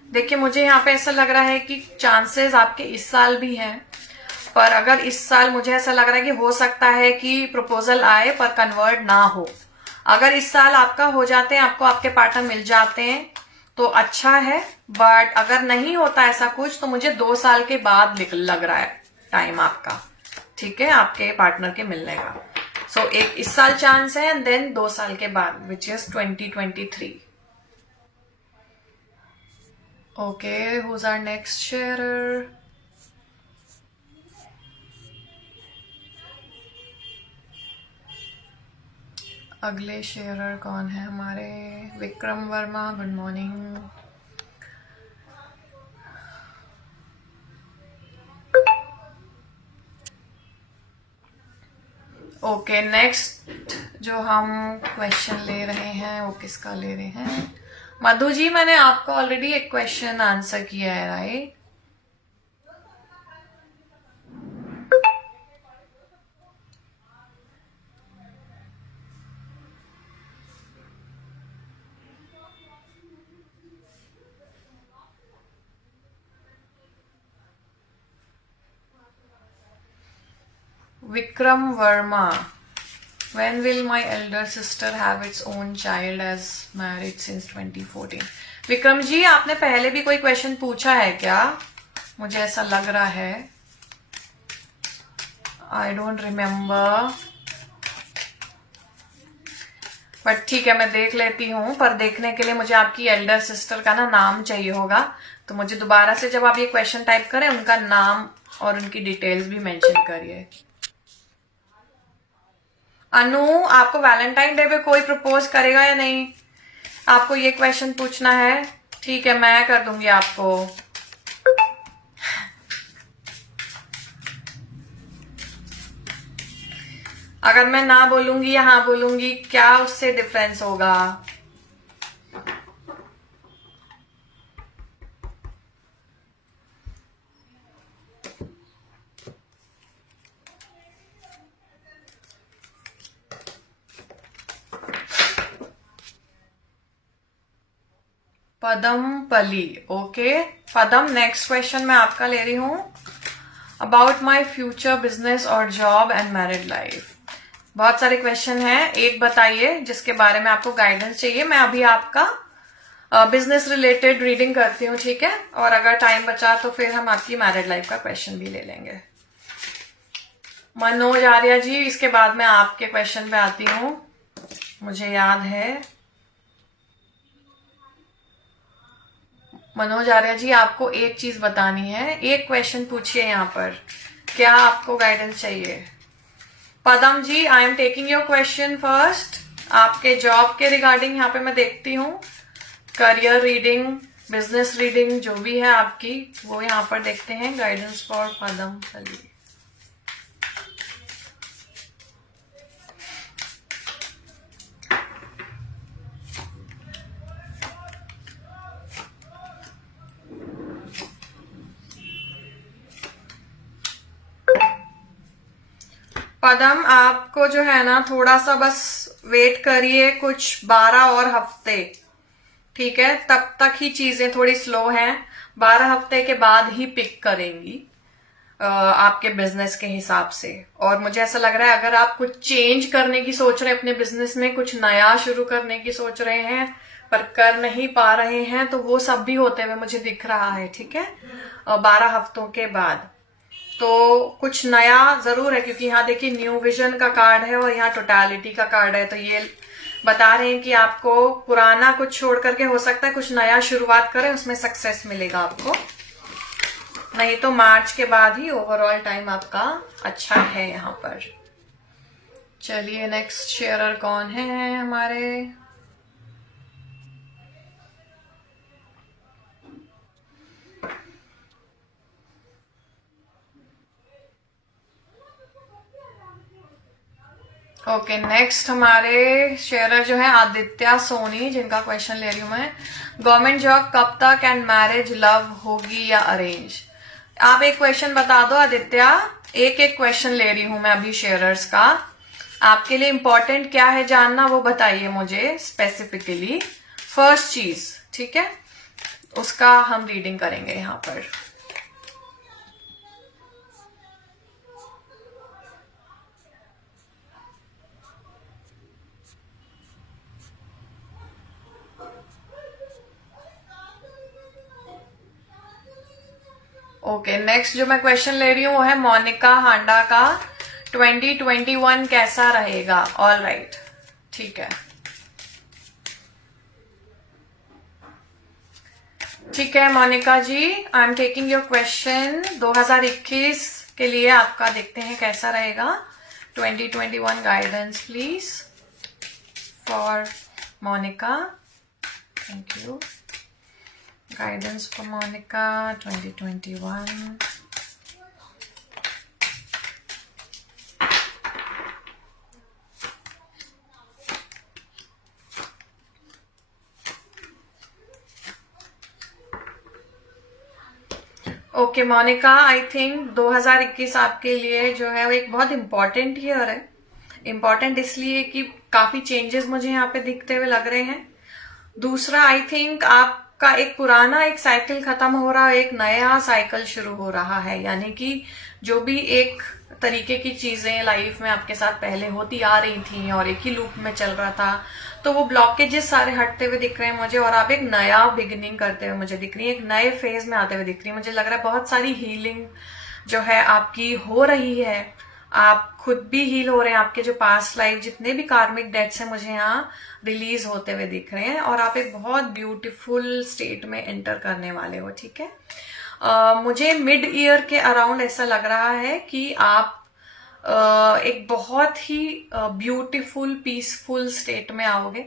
देखिए, मुझे यहाँ पे ऐसा लग रहा है कि चांसेस आपके इस साल भी हैं, पर अगर इस साल मुझे ऐसा लग रहा है कि हो सकता है कि प्रपोजल आए पर कन्वर्ट ना हो। अगर इस साल आपका हो जाते हैं, आपको आपके पार्टनर मिल जाते हैं तो अच्छा है, बट अगर नहीं होता ऐसा कुछ तो मुझे 2 साल के बाद लग रहा है टाइम आपका, ठीक है, आपके पार्टनर के मिलने का। सो एक इस साल चांस है एंड देन 2 साल के बाद which is 2023। Okay, who's our next sharer? अगले शेयरर कौन है हमारे? Vikram Verma, good morning. Okay, next जो हम क्वेश्चन ले रहे हैं वो किसका ले रहे हैं? मधु जी, मैंने आपको ऑलरेडी एक क्वेश्चन आंसर किया है, right? Vikram Verma, when will my elder sister have its own child as married since 2014? Vikram ji, आपने पहले भी कोई क्वेश्चन पूछा है क्या? मुझे ऐसा लग रहा है, आई डोंट रिमेम्बर, बट ठीक है, मैं देख लेती हूँ। पर देखने के लिए मुझे आपकी एल्डर सिस्टर का ना नाम चाहिए होगा, तो मुझे दोबारा से जब आप ये क्वेश्चन टाइप करें उनका नाम और उनकी डिटेल्स भी मेंशन करिए। अनु, आपको वैलेंटाइन डे पे कोई प्रपोज करेगा या नहीं? आपको ये क्वेश्चन पूछना है, ठीक है, मैं कर दूंगी आपको। अगर मैं ना बोलूंगी या हाँ बोलूंगी, क्या उससे डिफरेंस होगा? पदमपली, ओके पदम, नेक्स्ट क्वेश्चन मैं आपका ले रही हूं, अबाउट माई फ्यूचर बिजनेस और जॉब एंड मैरिड लाइफ। बहुत सारे क्वेश्चन हैं, एक बताइए जिसके बारे में आपको गाइडेंस चाहिए। मैं अभी आपका बिजनेस रिलेटेड रीडिंग करती हूँ, ठीक है, और अगर टाइम बचा तो फिर हम आपकी मैरिड लाइफ का क्वेश्चन भी ले लेंगे। मनोज आर्या जी, इसके बाद मैं आपके क्वेश्चन पे आती हूँ, मुझे याद है। मनोज आर्या जी, आपको एक चीज बतानी है, एक क्वेश्चन पूछिए यहाँ पर, क्या आपको गाइडेंस चाहिए? Padam ji, I am taking your question first. आपके जॉब के रिगार्डिंग यहाँ पे मैं देखती हूँ, करियर रीडिंग, बिजनेस रीडिंग जो भी है आपकी, वो यहाँ पर देखते हैं। गाइडेंस फॉर पदम फली। पदम, आपको जो है ना थोड़ा सा बस वेट करिए, कुछ 12 और हफ्ते, ठीक है? तब तक ही चीजें थोड़ी स्लो हैं। 12 हफ्ते के बाद ही पिक करेंगी आपके बिजनेस के हिसाब से। और मुझे ऐसा लग रहा है अगर आप कुछ चेंज करने की सोच रहे हैं अपने बिजनेस में, कुछ नया शुरू करने की सोच रहे हैं पर कर नहीं पा रहे हैं, तो वो सब भी होते हुए मुझे दिख रहा है, ठीक है? 12 हफ्तों के बाद तो कुछ नया जरूर है, क्योंकि यहाँ देखिए न्यू विजन का कार्ड है और यहाँ टोटलिटी का कार्ड है। तो ये बता रहे हैं कि आपको पुराना कुछ छोड़ करके हो सकता है कुछ नया शुरुआत करें, उसमें सक्सेस मिलेगा आपको। नहीं तो मार्च के बाद ही ओवरऑल टाइम आपका अच्छा है यहाँ पर। चलिए नेक्स्ट शेयरर कौन है हमारे? ओके, नेक्स्ट हमारे शेयरर जो है आदित्य सोनी, जिनका क्वेश्चन ले रही हूं मैं। गवर्नमेंट जॉब कब तक एंड मैरिज लव होगी या अरेंज? आप एक क्वेश्चन बता दो आदित्य। एक एक क्वेश्चन ले रही हूं मैं अभी शेयरर्स का। आपके लिए इंपॉर्टेंट क्या है जानना, वो बताइए मुझे स्पेसिफिकली। फर्स्ट चीज, ठीक है, उसका हम रीडिंग करेंगे यहाँ पर। ओके, नेक्स्ट जो मैं क्वेश्चन ले रही हूँ वो है मोनिका हांडा का। 2021 कैसा रहेगा? ऑल राइट, ठीक है, ठीक है Monika ji, I am taking your question. 2021 के लिए आपका देखते हैं कैसा रहेगा। 2021 guidance please for Monika. Thank you. Guidance for Monica 2021. Okay Monika, I think 2021 आपके लिए जो है वो एक बहुत इंपॉर्टेंट ईयर है। इंपॉर्टेंट इसलिए कि काफी चेंजेस मुझे यहाँ पे दिखते हुए लग रहे हैं। दूसरा, आई थिंक आपका एक पुराना एक साइकिल खत्म हो रहा है, एक नया साइकिल शुरू हो रहा है। यानी कि जो भी एक तरीके की चीजें लाइफ में आपके साथ पहले होती आ रही थी और एक ही लूप में चल रहा था, तो वो ब्लॉकेजेस सारे हटते हुए दिख रहे हैं मुझे, और आप एक नया बिगिनिंग करते हुए मुझे दिख रही है, एक नए फेज में आते हुए दिख रही है। मुझे लग रहा है बहुत सारी हीलिंग जो है आपकी हो रही है। आप खुद भी हील हो रहे हैं। आपके जो पास्ट लाइफ जितने भी कार्मिक डेट्स हैं मुझे यहाँ रिलीज होते हुए दिख रहे हैं, और आप एक बहुत ब्यूटीफुल स्टेट में एंटर करने वाले हो, ठीक है? मुझे मिड ईयर के अराउंड ऐसा लग रहा है कि आप एक बहुत ही ब्यूटीफुल पीसफुल स्टेट में आओगे,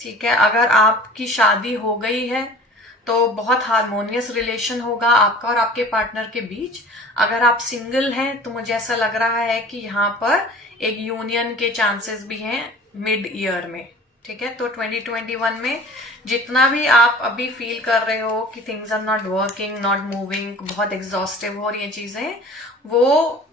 ठीक है? अगर आपकी शादी हो गई है तो बहुत हार्मोनियस रिलेशन होगा आपका और आपके पार्टनर के बीच। अगर आप सिंगल हैं तो मुझे ऐसा लग रहा है कि यहाँ पर एक यूनियन के चांसेस भी हैं मिड ईयर में, ठीक है? तो 2021 में जितना भी आप अभी फील कर रहे हो कि things are not working, not moving, बहुत एग्जॉस्टिव हो रही है चीजें, वो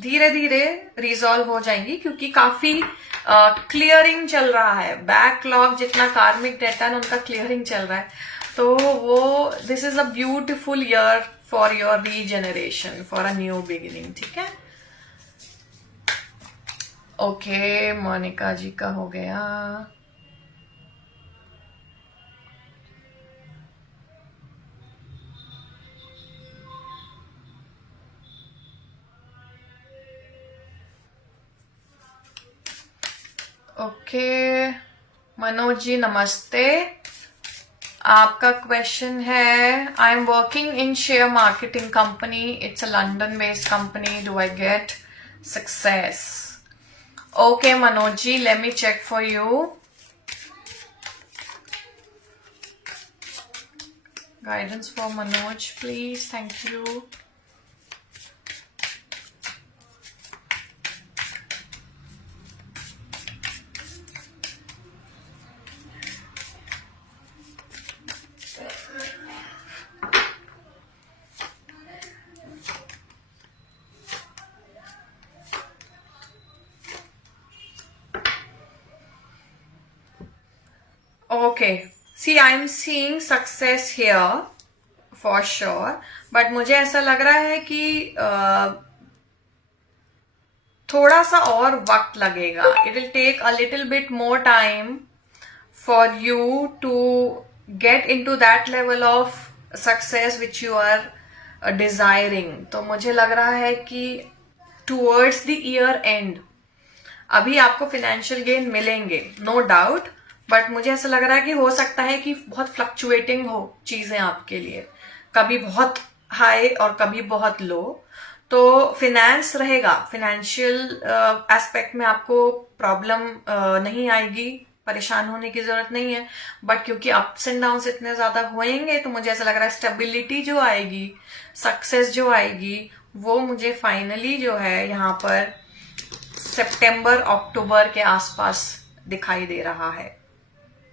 धीरे धीरे रिजॉल्व हो जाएंगी, क्योंकि काफी क्लियरिंग चल रहा है। बैकलॉग जितना कार्मिक डेटा है उनका क्लियरिंग चल रहा है। तो वो this is a beautiful year for your regeneration, for a new beginning, ठीक है? ओके, मोनिका जी का हो गया। ओके मनोज जी नमस्ते। आपका क्वेश्चन है, I am working in share marketing company, it's a London based company, do I get success? Okay Manoj ji, let me check for you. Guidance for Manoj please, thank you. Okay, see, I'm seeing success here for sure, but मुझे ऐसा लग रहा है कि थोड़ा सा और वक्त लगेगा. It will take a little bit more time for you to get into that level of success which you are desiring. तो मुझे लग रहा है कि towards the year end अभी आपको फाइनेंशियल गेन मिलेंगे, नो डाउट, बट मुझे ऐसा लग रहा है कि हो सकता है कि बहुत फ्लक्चुएटिंग हो चीजें आपके लिए, कभी बहुत हाई और कभी बहुत लो. तो फिनेंस रहेगा, फाइनेंशियल एस्पेक्ट में आपको प्रॉब्लम नहीं आएगी, परेशान होने की जरूरत नहीं है. बट क्योंकि अप्स एंड डाउन्स इतने ज्यादा होएंगे तो मुझे ऐसा लग रहा है स्टेबिलिटी जो आएगी, सक्सेस जो आएगी, वो मुझे फाइनली जो है यहाँ पर सितंबर अक्टूबर के आसपास दिखाई दे रहा है.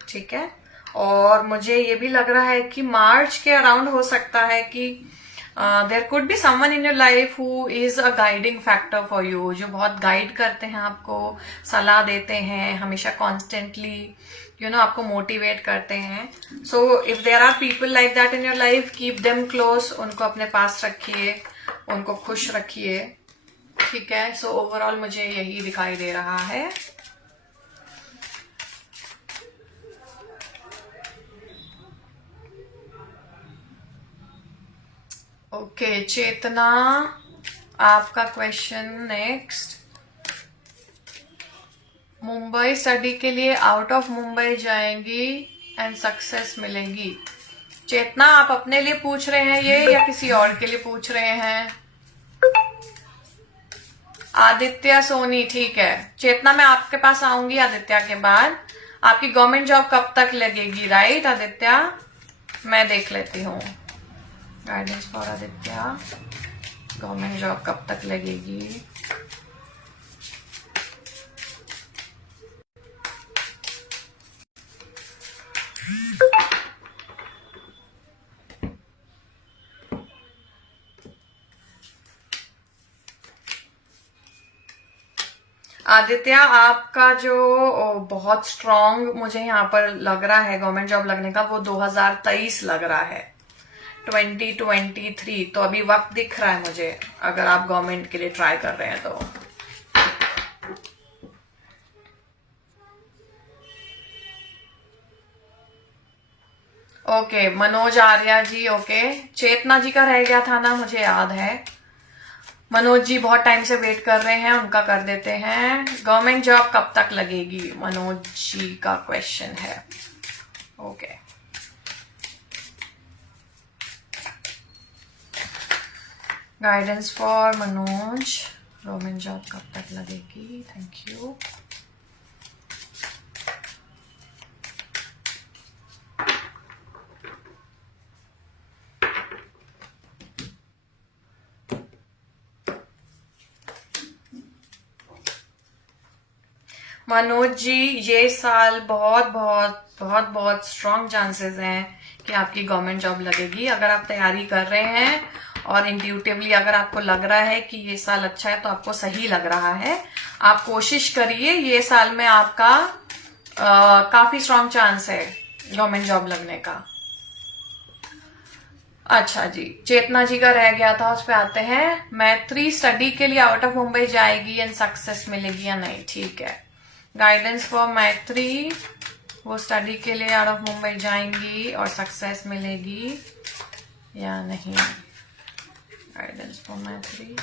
ठीक है, और मुझे ये भी लग रहा है कि मार्च के अराउंड हो सकता है कि there could be someone in your life who is a guiding factor for you, जो बहुत गाइड करते हैं आपको, सलाह देते हैं हमेशा, कॉन्स्टेंटली आपको मोटिवेट करते हैं. So if there are people like that in your life, keep them close, उनको अपने पास रखिए, उनको खुश रखिए. ठीक है, सो ओवरऑल मुझे यही दिखाई दे रहा है. ओके, चेतना, आपका क्वेश्चन नेक्स्ट. मुंबई स्टडी के लिए आउट ऑफ मुंबई जाएंगी एंड सक्सेस मिलेगी. चेतना, आप अपने लिए पूछ रहे हैं ये या किसी और के लिए पूछ रहे हैं? आदित्य सोनी, ठीक है. चेतना, मैं आपके पास आऊंगी आदित्य के बाद. आपकी गवर्नमेंट जॉब कब तक लगेगी, राइट आदित्य? मैं देख लेती हूँ. Guidance for Aditya, government job कब तक लगेगी? आदित्य, आपका जो बहुत स्ट्रांग मुझे यहाँ पर लग रहा है गवर्नमेंट जॉब लगने का, वो 2023 लग रहा है, 2023. तो अभी वक्त दिख रहा है मुझे, अगर आप गवर्नमेंट के लिए ट्राई कर रहे हैं तो. ओके, मनोज आर्या जी, ओके. चेतना जी का रह गया था ना, मुझे याद है. मनोज जी बहुत टाइम से वेट कर रहे हैं, उनका कर देते हैं. गवर्नमेंट जॉब कब तक लगेगी, मनोज जी का क्वेश्चन है. Okay, guidance for Manoj, government job कब तक लगेगी? Thank you. मनोज जी, ये साल बहुत बहुत बहुत बहुत स्ट्रांग चांसेस हैं कि आपकी गवर्नमेंट जॉब लगेगी. अगर आप तैयारी कर रहे हैं और इंट्यूटिवली अगर आपको लग रहा है कि ये साल अच्छा है, तो आपको सही लग रहा है. आप कोशिश करिए, ये साल में आपका काफी स्ट्रांग चांस है गवर्नमेंट जॉब लगने का. अच्छा जी, चेतना जी का रह गया था, उस पर आते हैं. मैत्री स्टडी के लिए आउट ऑफ मुंबई जाएगी एंड सक्सेस मिलेगी या नहीं? ठीक है, गाइडेंस फॉर मैत्री, वो स्टडी के लिए आउट ऑफ मुंबई जाएंगी और सक्सेस मिलेगी या नहीं? गाइडेंस फॉर मैत्री.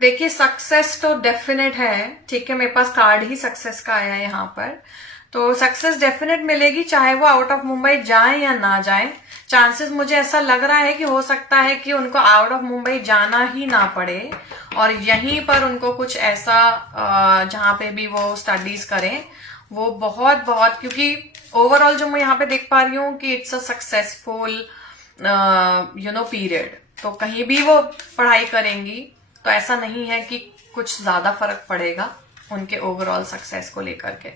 देखिए, सक्सेस तो डेफिनेट है. ठीक है, मेरे पास कार्ड ही सक्सेस का आया है यहाँ पर. तो सक्सेस डेफिनेट मिलेगी, चाहे वो आउट ऑफ मुंबई जाए या ना जाए. चांसेस मुझे ऐसा लग रहा है कि हो सकता है कि उनको आउट ऑफ मुंबई जाना ही ना पड़े और यहीं पर उनको कुछ ऐसा जहां पे भी वो स्टडीज करें वो बहुत बहुत, क्योंकि ओवरऑल जो मैं यहाँ पे देख पा रही हूँ कि इट्स अ सक्सेसफुल पीरियड। तो कहीं भी वो पढ़ाई करेंगी तो ऐसा नहीं है कि कुछ ज्यादा फर्क पड़ेगा उनके ओवरऑल सक्सेस को लेकर के।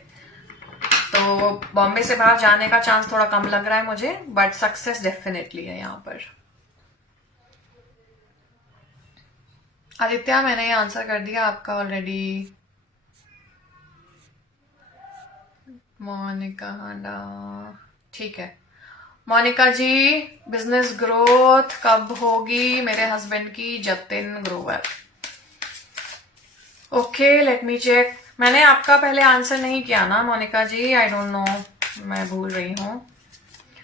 तो बॉम्बे से बाहर जाने का चांस थोड़ा कम लग रहा है मुझे, बट सक्सेस डेफिनेटली है यहाँ पर। आदित्य, मैंने ये आंसर कर दिया आपका ऑलरेडी। मोनिका हांडा, ठीक है। मोनिका जी, बिजनेस ग्रोथ कब होगी मेरे हस्बैंड की? Jatin Grover. Okay, let me check. मैंने आपका पहले आंसर नहीं किया ना Monika ji, I don't know, मैं भूल रही हूँ।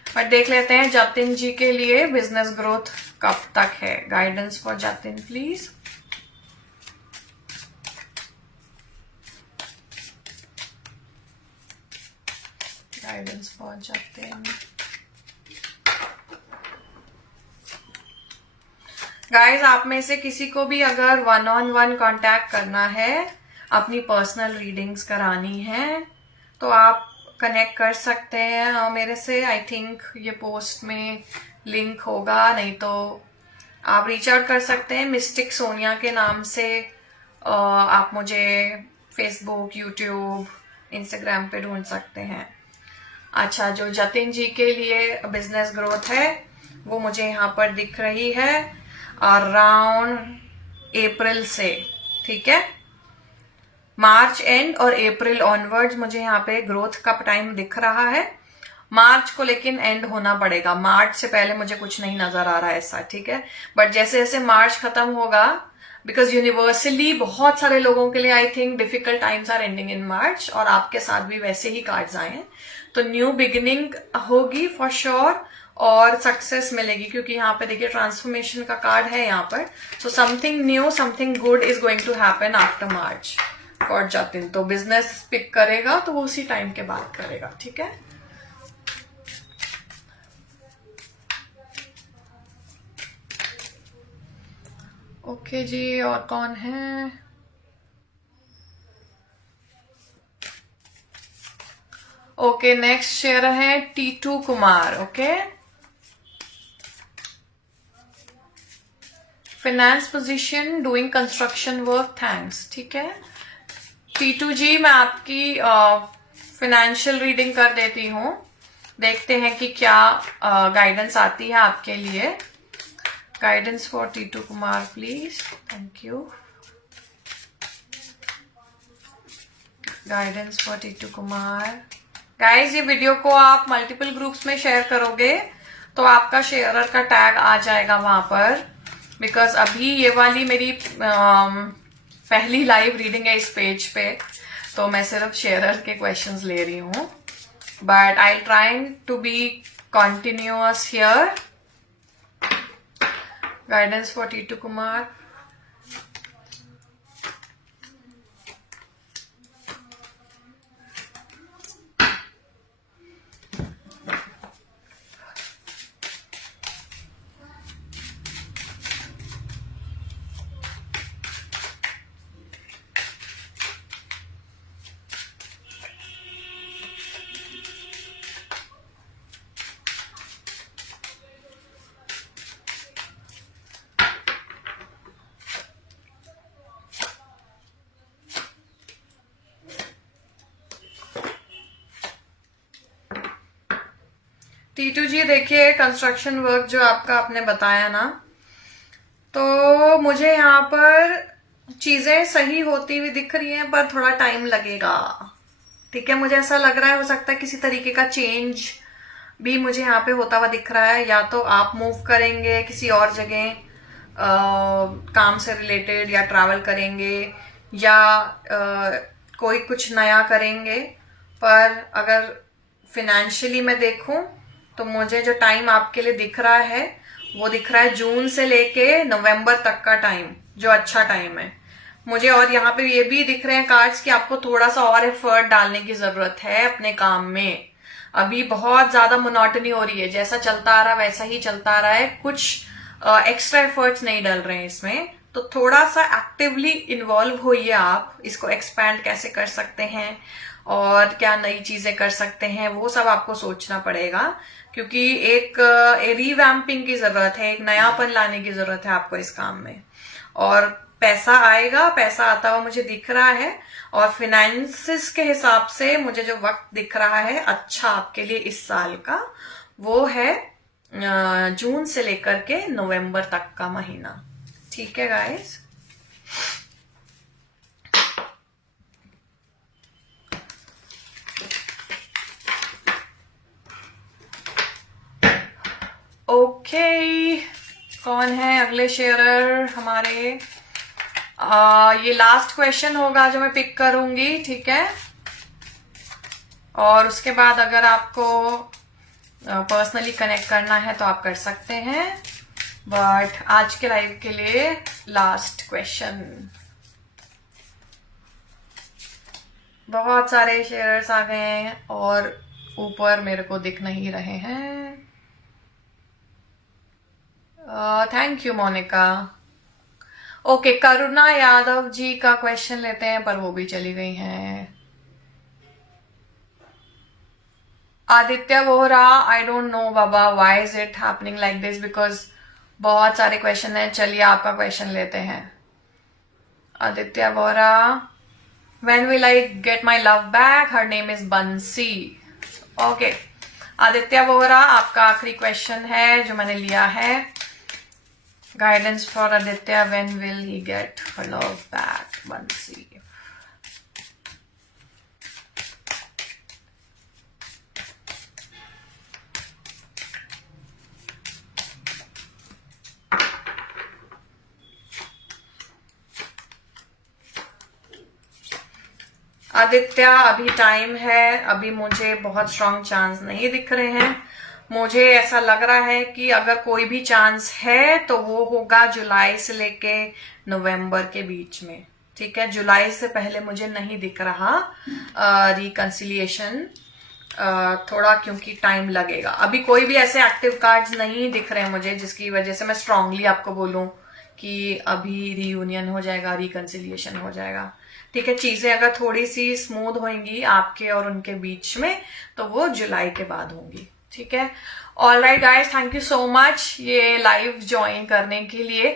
बट देख लेते हैं जतिन जी के लिए बिजनेस ग्रोथ कब तक है। Guidance for Jatin please. Guidance for Jatin. Guys, आप में से किसी को भी अगर 1-on-1 कांटेक्ट करना है, अपनी पर्सनल रीडिंग्स करानी है, तो आप कनेक्ट कर सकते हैं मेरे से। आई थिंक ये पोस्ट में लिंक होगा, नहीं तो आप रीच आउट कर सकते हैं मिस्टिक सोनिया के नाम से। आप मुझे फेसबुक, यूट्यूब, इंस्टाग्राम पे ढूंढ सकते हैं। अच्छा, जो जतिन जी के लिए बिजनेस ग्रोथ है वो मुझे यहाँ पर दिख रही है अराउंड अप्रैल से, ठीक है। मार्च एंड और अप्रैल ऑनवर्ड्स मुझे यहाँ पे ग्रोथ का टाइम दिख रहा है। मार्च को लेकिन एंड होना पड़ेगा, मार्च से पहले मुझे कुछ नहीं नजर आ रहा है ऐसा, ठीक है। बट जैसे जैसे मार्च खत्म होगा, बिकॉज यूनिवर्सली बहुत सारे लोगों के लिए I think difficult times are ending in March, और आपके साथ भी वैसे ही कार्ड्स आए हैं, तो न्यू बिगिनिंग होगी फॉर श्योर और सक्सेस मिलेगी, क्योंकि यहाँ पे देखिए ट्रांसफॉर्मेशन का कार्ड है यहाँ पर। So something new, something good is going to happen after March for Jatin. तो बिजनेस पिक करेगा तो वो उसी टाइम के बाद करेगा, ठीक है। ओके जी, और कौन है? ओके, नेक्स्ट शेयर है Titu Kumar. Okay, finance position, doing construction work, thanks, ठीक है। टीटू जी, मैं आपकी फाइनेंशियल रीडिंग कर देती हूँ, देखते हैं कि क्या गाइडेंस आती है आपके लिए। Guidance for Titu Kumar please, thank you. Guidance for Titu Kumar. Guys, ये वीडियो को आप मल्टीपल ग्रुप्स में शेयर करोगे तो आपका शेयरर का टैग आ जाएगा वहां पर, बिकॉज अभी ये वाली मेरी पहली लाइव रीडिंग है इस पेज पे, तो मैं सिर्फ शेयरर के क्वेश्चंस ले रही हूँ, but I trying to be continuous here. Guidance for Titu Kumar. Titu ji, देखिए कंस्ट्रक्शन वर्क जो आपने बताया ना, तो मुझे यहाँ पर चीजें सही होती हुई दिख रही हैं, पर थोड़ा टाइम लगेगा, ठीक है। मुझे ऐसा लग रहा है हो सकता है किसी तरीके का चेंज भी मुझे यहाँ पे होता हुआ दिख रहा है, या तो आप मूव करेंगे किसी और जगह काम से रिलेटेड, या ट्रैवल करेंगे, या कोई कुछ नया करेंगे। पर अगर फिनेंशियली मैं देखूं तो मुझे जो टाइम आपके लिए दिख रहा है वो दिख रहा है जून से लेके नवंबर तक का टाइम, जो अच्छा टाइम है मुझे। और यहाँ पे ये भी दिख रहे हैं कार्ड्स कि आपको थोड़ा सा और एफर्ट डालने की जरूरत है अपने काम में, अभी बहुत ज्यादा मोनोटनी हो रही है, जैसा चलता आ रहा वैसा ही चलता आ रहा है, कुछ एक्स्ट्रा एफर्ट्स नहीं डल रहे हैं इसमें। तो थोड़ा सा एक्टिवली इन्वॉल्व होइए आप, इसको एक्सपैंड कैसे कर सकते हैं और क्या नई चीजें कर सकते हैं, वो सब आपको सोचना पड़ेगा, क्योंकि एक रिवैम्पिंग की जरूरत है, एक नयापन लाने की जरूरत है आपको इस काम में। और पैसा आएगा, पैसा आता हुआ मुझे दिख रहा है, और फिनेंसिस के हिसाब से मुझे जो वक्त दिख रहा है अच्छा आपके लिए इस साल का, वो है जून से लेकर के नवंबर तक का महीना। ठीक है गाइस, ओके। कौन है अगले शेयरर हमारे? ये लास्ट क्वेश्चन होगा जो मैं पिक करूंगी, ठीक है। और उसके बाद अगर आपको पर्सनली कनेक्ट करना है तो आप कर सकते हैं, बट आज के लाइव के लिए लास्ट क्वेश्चन। बहुत सारे शेयर्स आ गए हैं और ऊपर मेरे को दिख नहीं रहे हैं। Thank you Monika. Okay, Karuna Yadav ji का क्वेश्चन लेते हैं, पर वो भी चली गई हैं। आदित्य वोहरा, आई don't no Baba why is it happening like this, because बहुत सारे क्वेश्चन हैं। चलिए आपका क्वेश्चन लेते हैं। Aditya Vohra, when will I get my love back, her name is बंसी। ओके आदित्य वोहरा, आपका आखिरी क्वेश्चन है जो मैंने लिया है। Guidance for Aditya, when will he get her love back, बंसी। आदित्य, अभी टाइम है, अभी मुझे बहुत स्ट्रांग चांस नहीं दिख रहे हैं। मुझे ऐसा लग रहा है कि अगर कोई भी चांस है तो वो होगा जुलाई से लेके नवंबर के बीच में, ठीक है। जुलाई से पहले मुझे नहीं दिख रहा रिकंसिलिएशन, थोड़ा क्योंकि टाइम लगेगा। अभी कोई भी ऐसे एक्टिव कार्ड्स नहीं दिख रहे हैं मुझे जिसकी वजह से मैं स्ट्रांगली आपको बोलूं कि अभी रीयूनियन हो जाएगा, रिकंसिलिएशन हो जाएगा, ठीक है। चीजें अगर थोड़ी सी स्मूथ होंगी आपके और उनके बीच में तो वो जुलाई के बाद होंगी, ठीक है। All right guys, thank you so much ये लाइव ज्वाइन करने के लिए।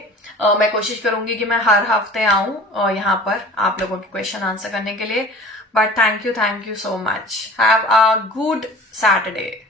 मैं कोशिश करूंगी कि मैं हर हफ्ते आऊं यहाँ पर आप लोगों के क्वेश्चन आंसर करने के लिए, but thank you so much. Have a good Saturday.